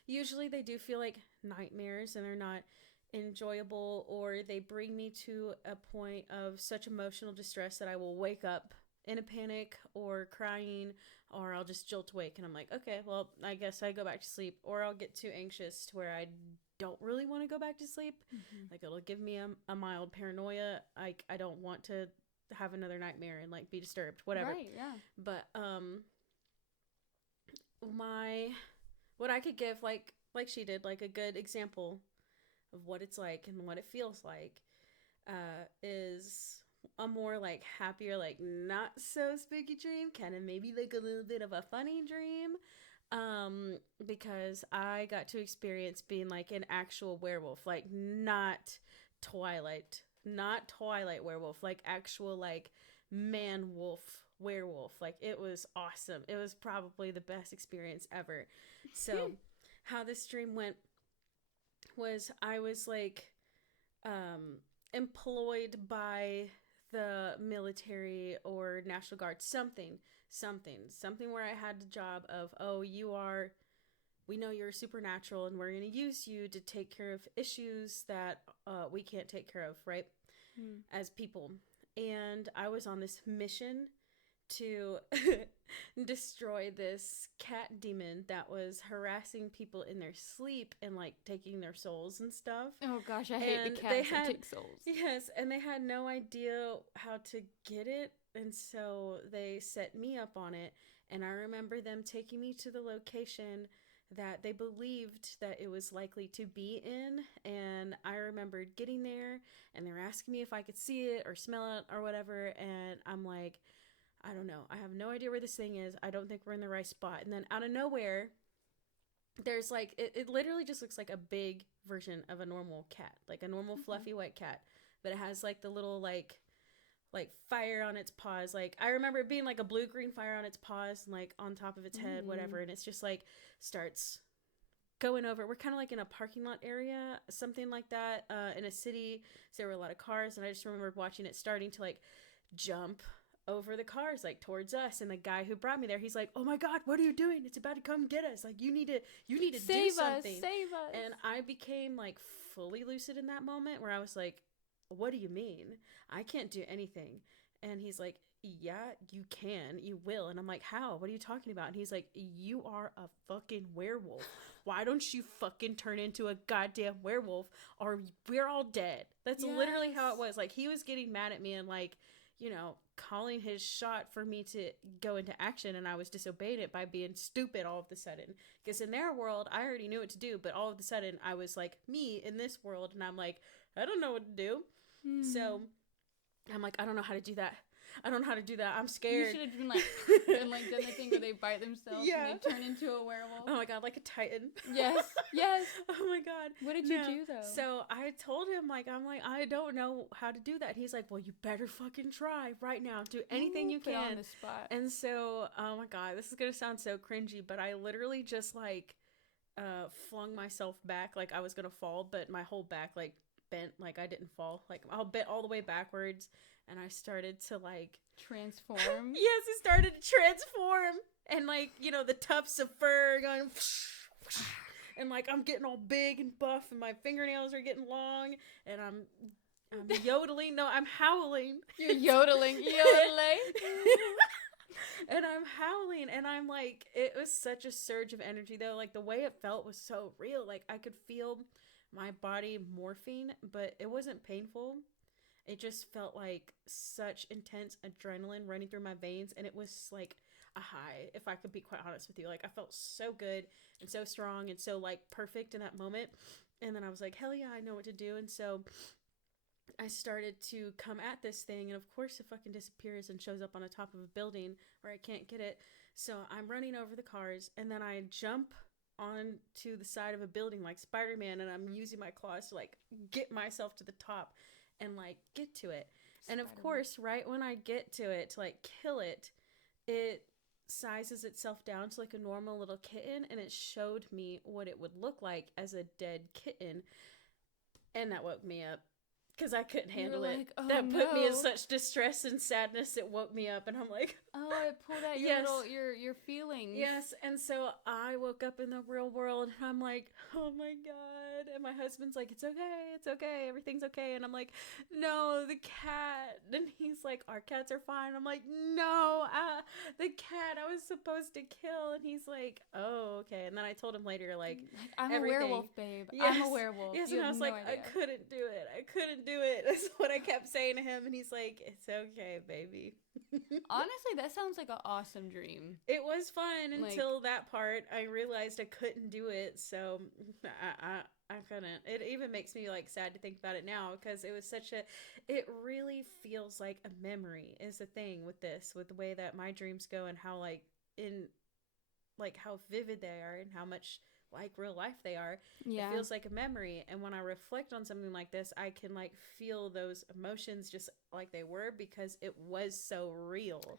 usually they do feel like nightmares and they're not enjoyable, or they bring me to a point of such emotional distress that I will wake up in a panic or crying, or I'll just jolt awake and I'm like, okay, well, I guess I go back to sleep, or I'll get too anxious to where I don't really want to go back to sleep. Like it'll give me a mild paranoia. I don't want to have another nightmare and like be disturbed, whatever. Right, yeah. But what I could give, like she did, like a good example of what it's like and what it feels like, is a more like happier, like not so spooky dream, kind of maybe like a little bit of a funny dream, because I got to experience being like an actual werewolf, like not Twilight werewolf, like actual like man wolf werewolf. Like it was awesome. It was probably the best experience ever. So how this dream went was I was like employed by the military or National Guard, something where I had the job of, oh, we know you're supernatural and we're going to use you to take care of issues that we can't take care of, right? As people. And I was on this mission to destroy this cat demon that was harassing people in their sleep and like taking their souls and stuff. Oh gosh, I hate the cats that take souls. Yes, and they had no idea how to get it, and so they set me up on it. And I remember them taking me to the location that they believed that it was likely to be in, and I remembered getting there and they were asking me if I could see it or smell it or whatever, and I'm like, I don't know, I have no idea where this thing is, I don't think we're in the right spot. And then out of nowhere there's like it literally just looks like a big version of a normal cat, like a normal fluffy white cat, but it has like the little like fire on its paws. Like I remember it being like a blue-green fire on its paws and like on top of its head, whatever, and it's just like starts going over. We're kind of like in a parking lot area, something like that, in a city, so there were a lot of cars, and I just remember watching it starting to like jump over the cars like towards us, and the guy who brought me there, he's like, oh my god, what are you doing? It's about to come get us. Like you need to do something. Save us. And I became like fully lucid in that moment where I was like, what do you mean? I can't do anything. And he's like, yeah, you can, you will. And I'm like, how? What are you talking about? And he's like, you are a fucking werewolf. Why don't you fucking turn into a goddamn werewolf or we're all dead? That's literally how it was. Like he was getting mad at me and like, you know, calling his shot for me to go into action, and I was disobeying it by being stupid all of a sudden. Because in their world, I already knew what to do, but all of a sudden, I was like me in this world, and I'm like, I don't know what to do. So I'm like, I don't know how to do that. I'm scared. You should have been like, done the thing where they bite themselves and they turn into a werewolf. Oh my god, like a titan. Yes. Oh my god. What did you do though? So I told him I don't know how to do that. And he's like, well, you better fucking try right now. Do anything you can. Put on the spot. And so, oh my god, this is gonna sound so cringy, but I literally just like flung myself back like I was gonna fall, but my whole back like bent, like I didn't fall, like I'll bent all the way backwards, and I started to like transform. Yes, it started to transform, and like, you know, the tufts of fur going and like I'm getting all big and buff, and my fingernails are getting long, and I'm yodeling. No, I'm howling. You're yodeling. And I'm howling, and I'm like, it was such a surge of energy though. Like the way it felt was so real. Like I could feel my body morphing, but it wasn't painful. It just felt like such intense adrenaline running through my veins, and it was like a high, if I could be quite honest with you. Like I felt so good and so strong and so like perfect in that moment. And then I was like, hell yeah, I know what to do. And so I started to come at this thing, and of course it fucking disappears and shows up on the top of a building where I can't get it. So I'm running over the cars, and then I jump onto the side of a building like Spider-Man, and I'm using my claws to like get myself to the top and like get to it. And of course, right when I get to it to like kill it, it sizes itself down to like a normal little kitten, and it showed me what it would look like as a dead kitten, and that woke me up because I couldn't handle it. Like, oh, that put me in no. such distress and sadness. It woke me up, and I'm like, Oh, it pulled out your yes, little your feelings. yes. And so I woke up in the real world, and I'm like, oh my god. And my husband's like, it's okay, everything's okay. And I'm like, no, the cat. And he's like, our cats are fine. I'm like, no, the cat I was supposed to kill. And he's like, oh, okay. And then I told him later, like, I'm everything. a werewolf, babe. Yes. I'm a werewolf. Yes, You and I have was no like, idea. I couldn't do it. That's what I kept saying to him, and he's like, it's okay, baby. Honestly, that sounds like an awesome dream. It was fun until that part. I realized I couldn't do it, so I couldn't. It even makes me like sad to think about it now, because it was such a. It really feels like a memory is the thing with this, with the way that my dreams go, and how like how vivid they are, and how much like real life they are. Yeah. It feels like a memory, and when I reflect on something like this, I can like feel those emotions just like they were, because it was so real.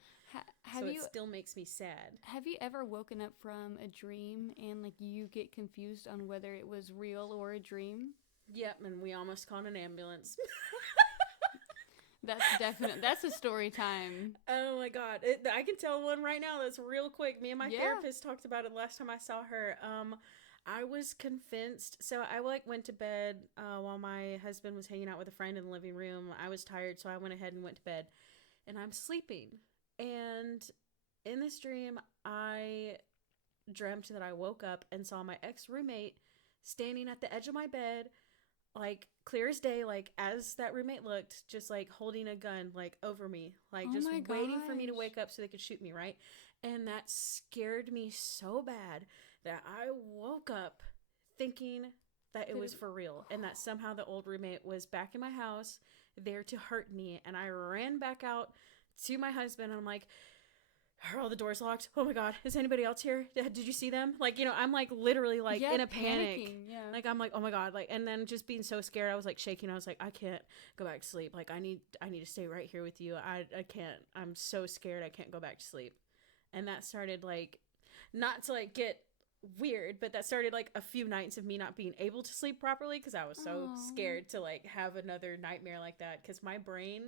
It still makes me sad. Have you ever woken up from a dream and like you get confused on whether it was real or a dream? Yep, and we almost called an ambulance. That's a story time. Oh my god, I can tell one right now that's real quick. Me and my therapist talked about it last time I saw her. I was convinced. So I like went to bed while my husband was hanging out with a friend in the living room. I was tired, so I went ahead and went to bed, and I'm sleeping. And in this dream, I dreamt that I woke up and saw my ex-roommate standing at the edge of my bed, like clear as day, like as that roommate looked, just like holding a gun like over me, like just waiting for me to wake up so they could shoot me, right? And that scared me so bad that I woke up thinking that it was for real, and that somehow the old roommate was back in my house there to hurt me. And I ran back out to my husband, and I'm like, are all the doors locked? Oh my god, is anybody else here? Did you see them? Like, I'm like literally like in a panic. Yeah. Like I'm like, oh my god, like, and then just being so scared, I was like shaking. I was like, I can't go back to sleep. Like I need to stay right here with you. I can't. I'm so scared. I can't go back to sleep. And that started like, not to like get weird, but that started like a few nights of me not being able to sleep properly, because I was so scared to like have another nightmare like that, because my brain,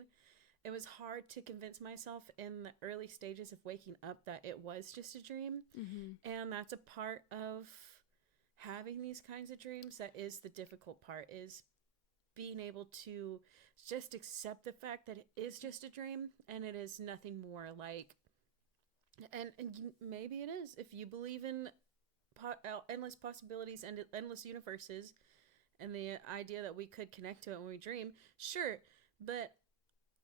it was hard to convince myself in the early stages of waking up that it was just a dream. Mm-hmm. And that's a part of having these kinds of dreams that is the difficult part, is being able to just accept the fact that it is just a dream and it is nothing more. Like, and maybe it is, if you believe in endless possibilities and endless universes, and the idea that we could connect to it when we dream, sure. But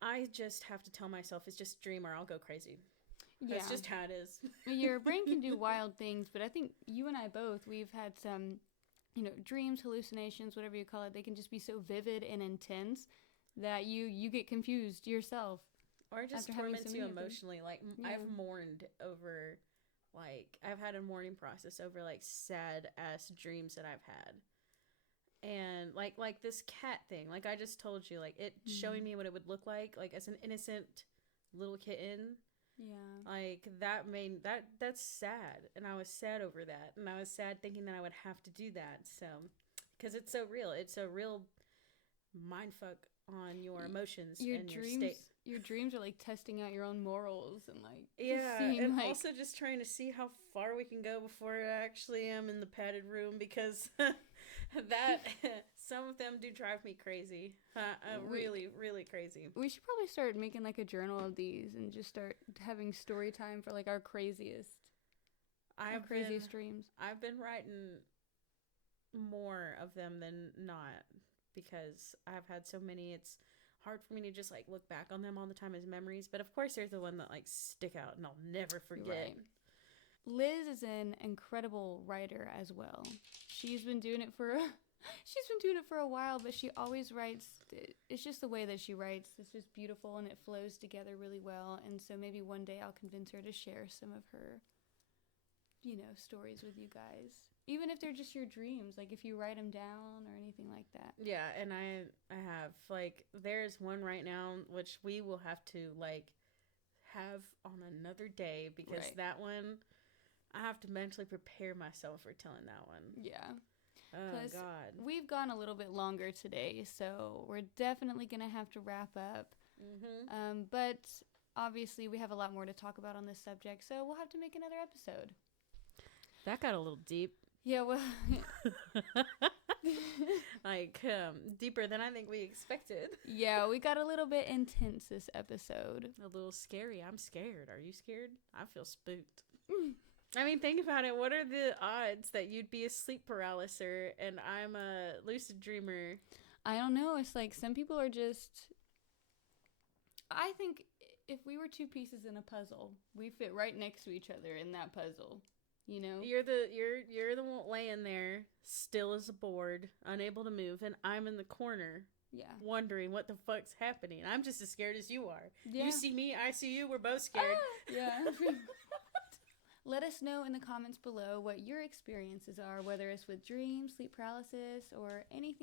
I just have to tell myself it's just a dream, or I'll go crazy. Yeah. That's just how it is. Your brain can do wild things, but I think you and I both, we've had some, dreams, hallucinations, whatever you call it. They can just be so vivid and intense that you get confused yourself. Or just torment you emotionally. Like, yeah. I've mourned over, like, I've had a mourning process over, like, sad-ass dreams that I've had. And like this cat thing, like I just told you, like it showing me what it would look like as an innocent little kitten. Yeah. Like that's sad, and I was sad over that, and I was sad thinking that I would have to do that. So, because it's so real, it's a real mind fuck on your emotions and your state. Your dreams are like testing out your own morals and like and also just trying to see how far we can go before I actually am in the padded room, because that some of them do drive me crazy. Really, really crazy. We should probably start making like a journal of these and just start having story time for like our craziest dreams. I've been writing more of them than not, because I've had so many. It's hard for me to just like look back on them all the time as memories, but of course there's the one that like stick out and I'll never forget. Right. Liz is an incredible writer as well. She's been doing it for a while, but she always writes. It's just the way that she writes. It's just beautiful and it flows together really well. And so maybe one day I'll convince her to share some of her, stories with you guys. Even if they're just your dreams, like if you write them down or anything like that. Yeah, and I have, like, there's one right now which we will have to, like, have on another day, because that one, I have to mentally prepare myself for telling that one. Yeah. Oh, God. We've gone a little bit longer today, so we're definitely going to have to wrap up. Mm-hmm. But obviously, we have a lot more to talk about on this subject, so we'll have to make another episode. That got a little deep. Yeah, well... like, deeper than I think we expected. Yeah, we got a little bit intense this episode. A little scary. I'm scared. Are you scared? I feel spooked. I mean, think about it. What are the odds that you'd be a sleep paralyser and I'm a lucid dreamer? I don't know. It's like some people are just... I think if we were two pieces in a puzzle, we fit right next to each other in that puzzle. You know? You're the one laying there, still as a board, unable to move, and I'm in the corner. Yeah. Wondering what the fuck's happening. I'm just as scared as you are. Yeah. You see me, I see you, we're both scared. Yeah. Let us know in the comments below what your experiences are, whether it's with dreams, sleep paralysis, or any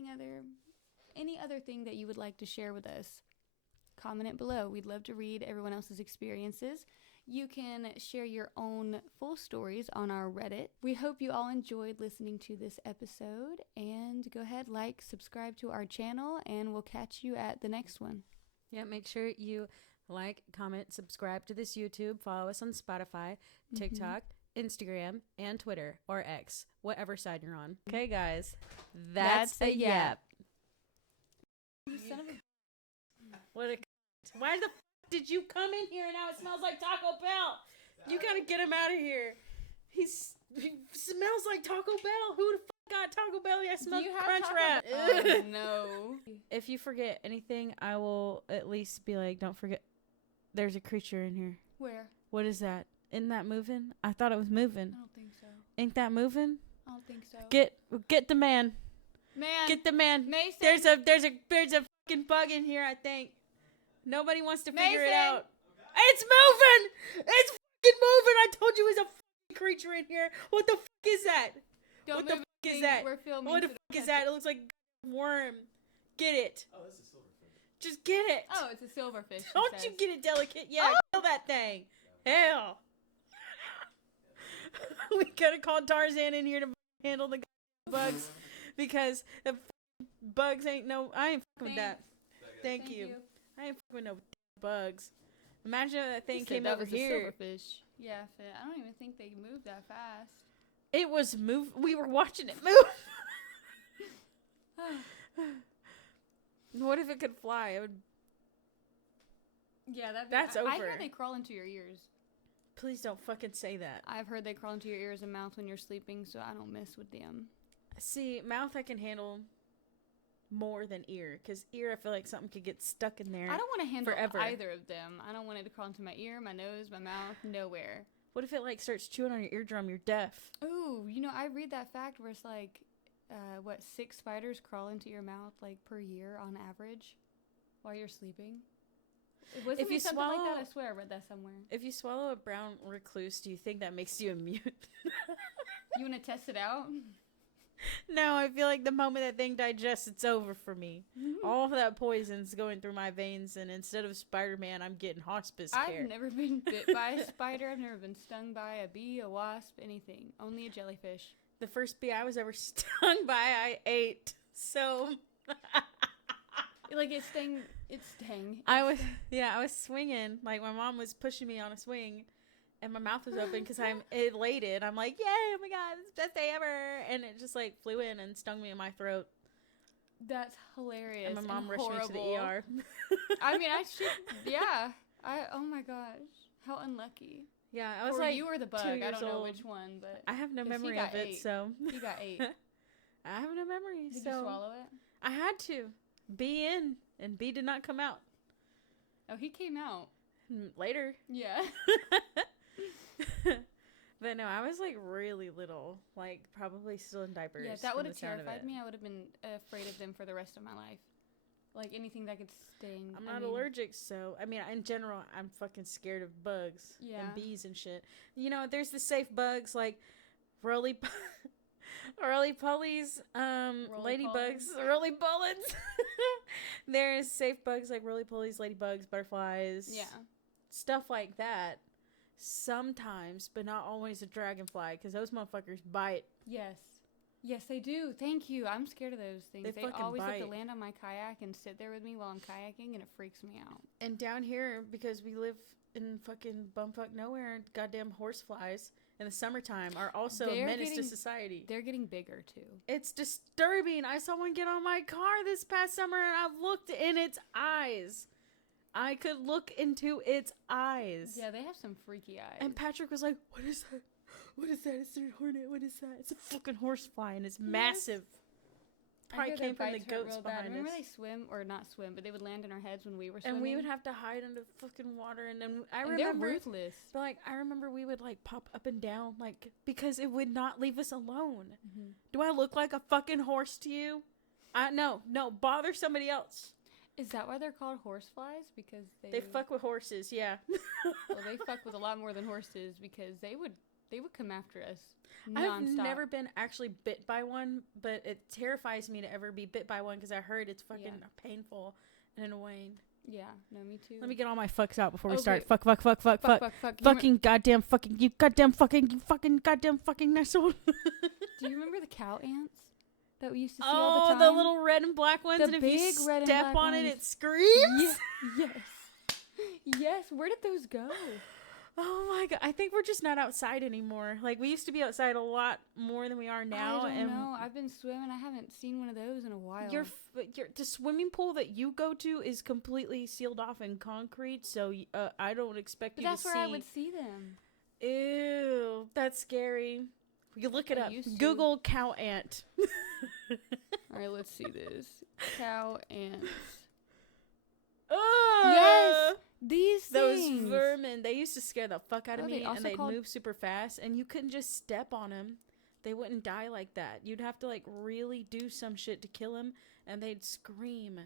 other thing that you would like to share with us. Comment it below. We'd love to read everyone else's experiences. You can share your own full stories on our Reddit. We hope you all enjoyed listening to this episode, and go ahead, subscribe to our channel, and we'll catch you at the next one. Yeah, make sure you like, comment, subscribe to this YouTube, follow us on Spotify, TikTok, Instagram, and Twitter, or X, whatever side you're on. Okay, guys, that's a yap. You son of a... What a... Why the f*** did you come in here and now it smells like Taco Bell? You gotta get him out of here. He smells like Taco Bell. Who the f*** got Taco Bell? I smell Crunch Wrap. Oh, no. If you forget anything, I will at least be like, don't forget, there's a creature in here. Where? What is that? Isn't that moving? I thought it was moving. I don't think so. Ain't that moving? I don't think so. Get the man. Man. Get the man. Mason. There's a fucking bug in here, I think. Nobody wants to figure it out. It's moving! It's fucking moving! I told you there's a fucking creature in here. What the fuck is that? What the fuck is that? We're filming. What the fuck is that? It looks like a worm. Get it. Oh, that's a silverfish. Just get it. Oh, it's a silverfish. Don't you get it delicate? Yeah, kill that thing. Hell. We could have called Tarzan in here to handle the bugs because the bugs ain't no... I ain't fucking with that. Thank you. I ain't fucking with no bugs. Imagine if that thing came over here. Silverfish. Yeah, I don't even think they moved that fast. It was we were watching it move. What if it could fly? It would. Yeah, that's over. I heard they crawl into your ears. Please don't fucking say that. I've heard they crawl into your ears and mouth when you're sleeping, so I don't mess with them. See, mouth I can handle more than ear, because ear I feel like something could get stuck in there. I don't want to handle forever. either of them. I don't want it to crawl into my ear, my nose, my mouth, nowhere. What if it like starts chewing on your eardrum? You're deaf. Ooh, I read that fact where it's like, 6 spiders crawl into your mouth like per year on average, while you're sleeping. If you something like that, I swear I read that somewhere. If you swallow a brown recluse, do you think that makes you immune? You want to test it out? No, I feel like the moment that thing digests, it's over for me. All of that poison's going through my veins, and instead of Spider-Man, I'm getting hospice care. I've never been bit by a spider. I've never been stung by a bee, a wasp, anything. Only a jellyfish. The first bee I was ever stung by, I ate. So... Like it stung. I was swinging. Like my mom was pushing me on a swing, and my mouth was open because I'm elated. I'm like, yay! Oh my god, it's the best day ever! And it just like flew in and stung me in my throat. That's hilarious. And my mom rushed me to the ER. I mean, oh my gosh, how unlucky. Yeah, I was or like, you or the bug. 2 years I don't know old. which one, but I have no memory of it. So he got 8. I have no memory. Did you swallow it? I had to. B in, and B did not come out. Oh, he came out. Later. Yeah. But no, I was like really little, like probably still in diapers. Yeah, that would have terrified me. I would have been afraid of them for the rest of my life. Like anything that could sting. I'm not allergic, so I mean, in general, I'm fucking scared of bugs and bees and shit. You know, there's the safe bugs like roly polies, ladybugs, roly bullets. There's safe bugs like roly polies, ladybugs, butterflies. Yeah. stuff like that. Sometimes, but not always a dragonfly, because those motherfuckers bite. Yes. Yes, they do. Thank you. I'm scared of those things. They fucking always have bite. to land on my kayak and sit there with me while I'm kayaking, and it freaks me out. And down here, because we live in fucking bumfuck nowhere, goddamn horseflies in the summertime are also a menace to society. They're getting bigger, too. It's disturbing. I saw one get on my car this past summer, and I looked in its eyes. I could look into its eyes. Yeah, they have some freaky eyes. And Patrick was like, what is that? What is that? Is there a hornet? What is that? It's a fucking horsefly, and it's massive. Probably came from the goats behind us. Remember they swim, or not swim, but they would land in our heads when we were swimming? And we would have to hide under fucking water, and then they're ruthless. But, like, I remember we would, like, pop up and down, like, because it would not leave us alone. Mm-hmm. Do I look like a fucking horse to you? No, bother somebody else. Is that why they're called horseflies? Because they fuck with horses, yeah. Well, they fuck with a lot more than horses, because they would come after us nonstop. I've never been actually bit by one, but it terrifies me to ever be bit by one, because I heard it's fucking painful and annoying. Yeah, no, me too. Let me get all my fucks out before we start. Fuck. Fucking goddamn fucking, you goddamn fucking nestle. Do you remember the cow ants that we used to see all the time? Oh, the little red and black ones, and if you step on it, it screams? Yes. Yes, where did those go? Oh my god, I think we're just not outside anymore. Like, we used to be outside a lot more than we are now. I don't know. I've been swimming. I haven't seen one of those in a while. The swimming pool that you go to is completely sealed off in concrete, so I don't expect you to see. That's where I would see them. Ew, that's scary. You look it up. Google cow ant. All right, let's see this. Cow ants. Yes! These those things. vermin, they used to scare the fuck out of me, and they'd called... move super fast, and you couldn't just step on them. They wouldn't die like that. You'd have to, like, really do some shit to kill them, and they'd scream.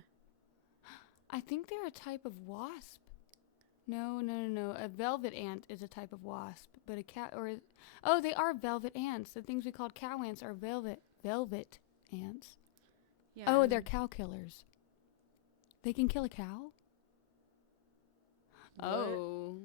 I think they're a type of wasp. No. A velvet ant is a type of wasp, but a cat they are velvet ants. The things we called cow ants are velvet ants. Yeah. Oh, they're cow killers. They can kill a cow? What? Oh.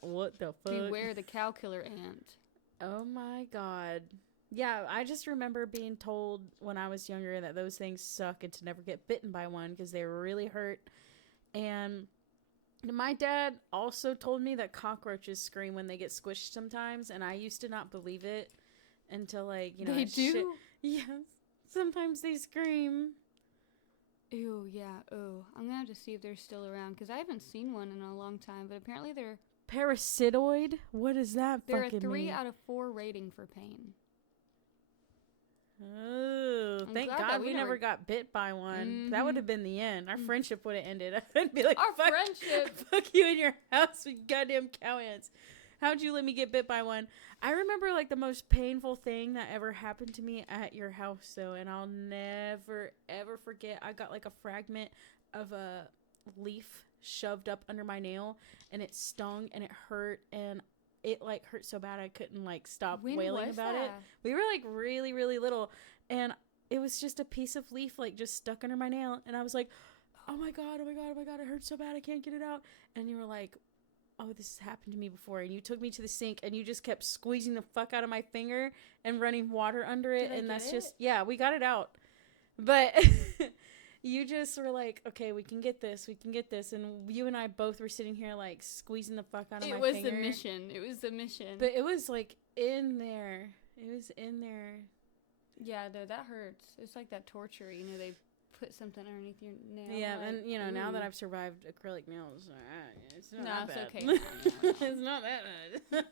What the fuck? Beware the cow killer ant. Oh my god. Yeah, I just remember being told when I was younger that those things suck and to never get bitten by one because they really hurt. And my dad also told me that cockroaches scream when they get squished sometimes, and I used to not believe it until, like, you know. They do? Shit. Yes. Sometimes they scream. Ew, yeah. Oh, I'm gonna have to see if they're still around because I haven't seen one in a long time. But apparently they're parasitoid. What does that they're fucking mean? They're a 3 out of 4 rating for pain. Oh, thank God we never got bit by one. Mm-hmm. That would have been the end. Our friendship would have ended. I'd be like, our friendship. Fuck you in your house with goddamn cow ants. How'd you let me get bit by one? I remember, like, the most painful thing that ever happened to me at your house, though, and I'll never, ever forget. I got, like, a fragment of a leaf shoved up under my nail, and it stung, and it hurt, and it, like, hurt so bad I couldn't, like, stop wailing about it. We were, like, really, really little, and it was just a piece of leaf, like, just stuck under my nail, and I was like, oh my God, it hurts so bad, I can't get it out, and you were like, oh, this has happened to me before, and you took me to the sink, and you just kept squeezing the fuck out of my finger and running water under it, and that's just, yeah, we got it out, but you just were like, okay, we can get this, and you and I both were sitting here, like, squeezing the fuck out of my finger. It was the mission, but it was, like, in there, yeah, though, that hurts. It's like that torture, you know, they put something underneath your nail. Yeah, like, and, you know, now that I've survived acrylic nails, it's not that bad. Okay. It's not that bad.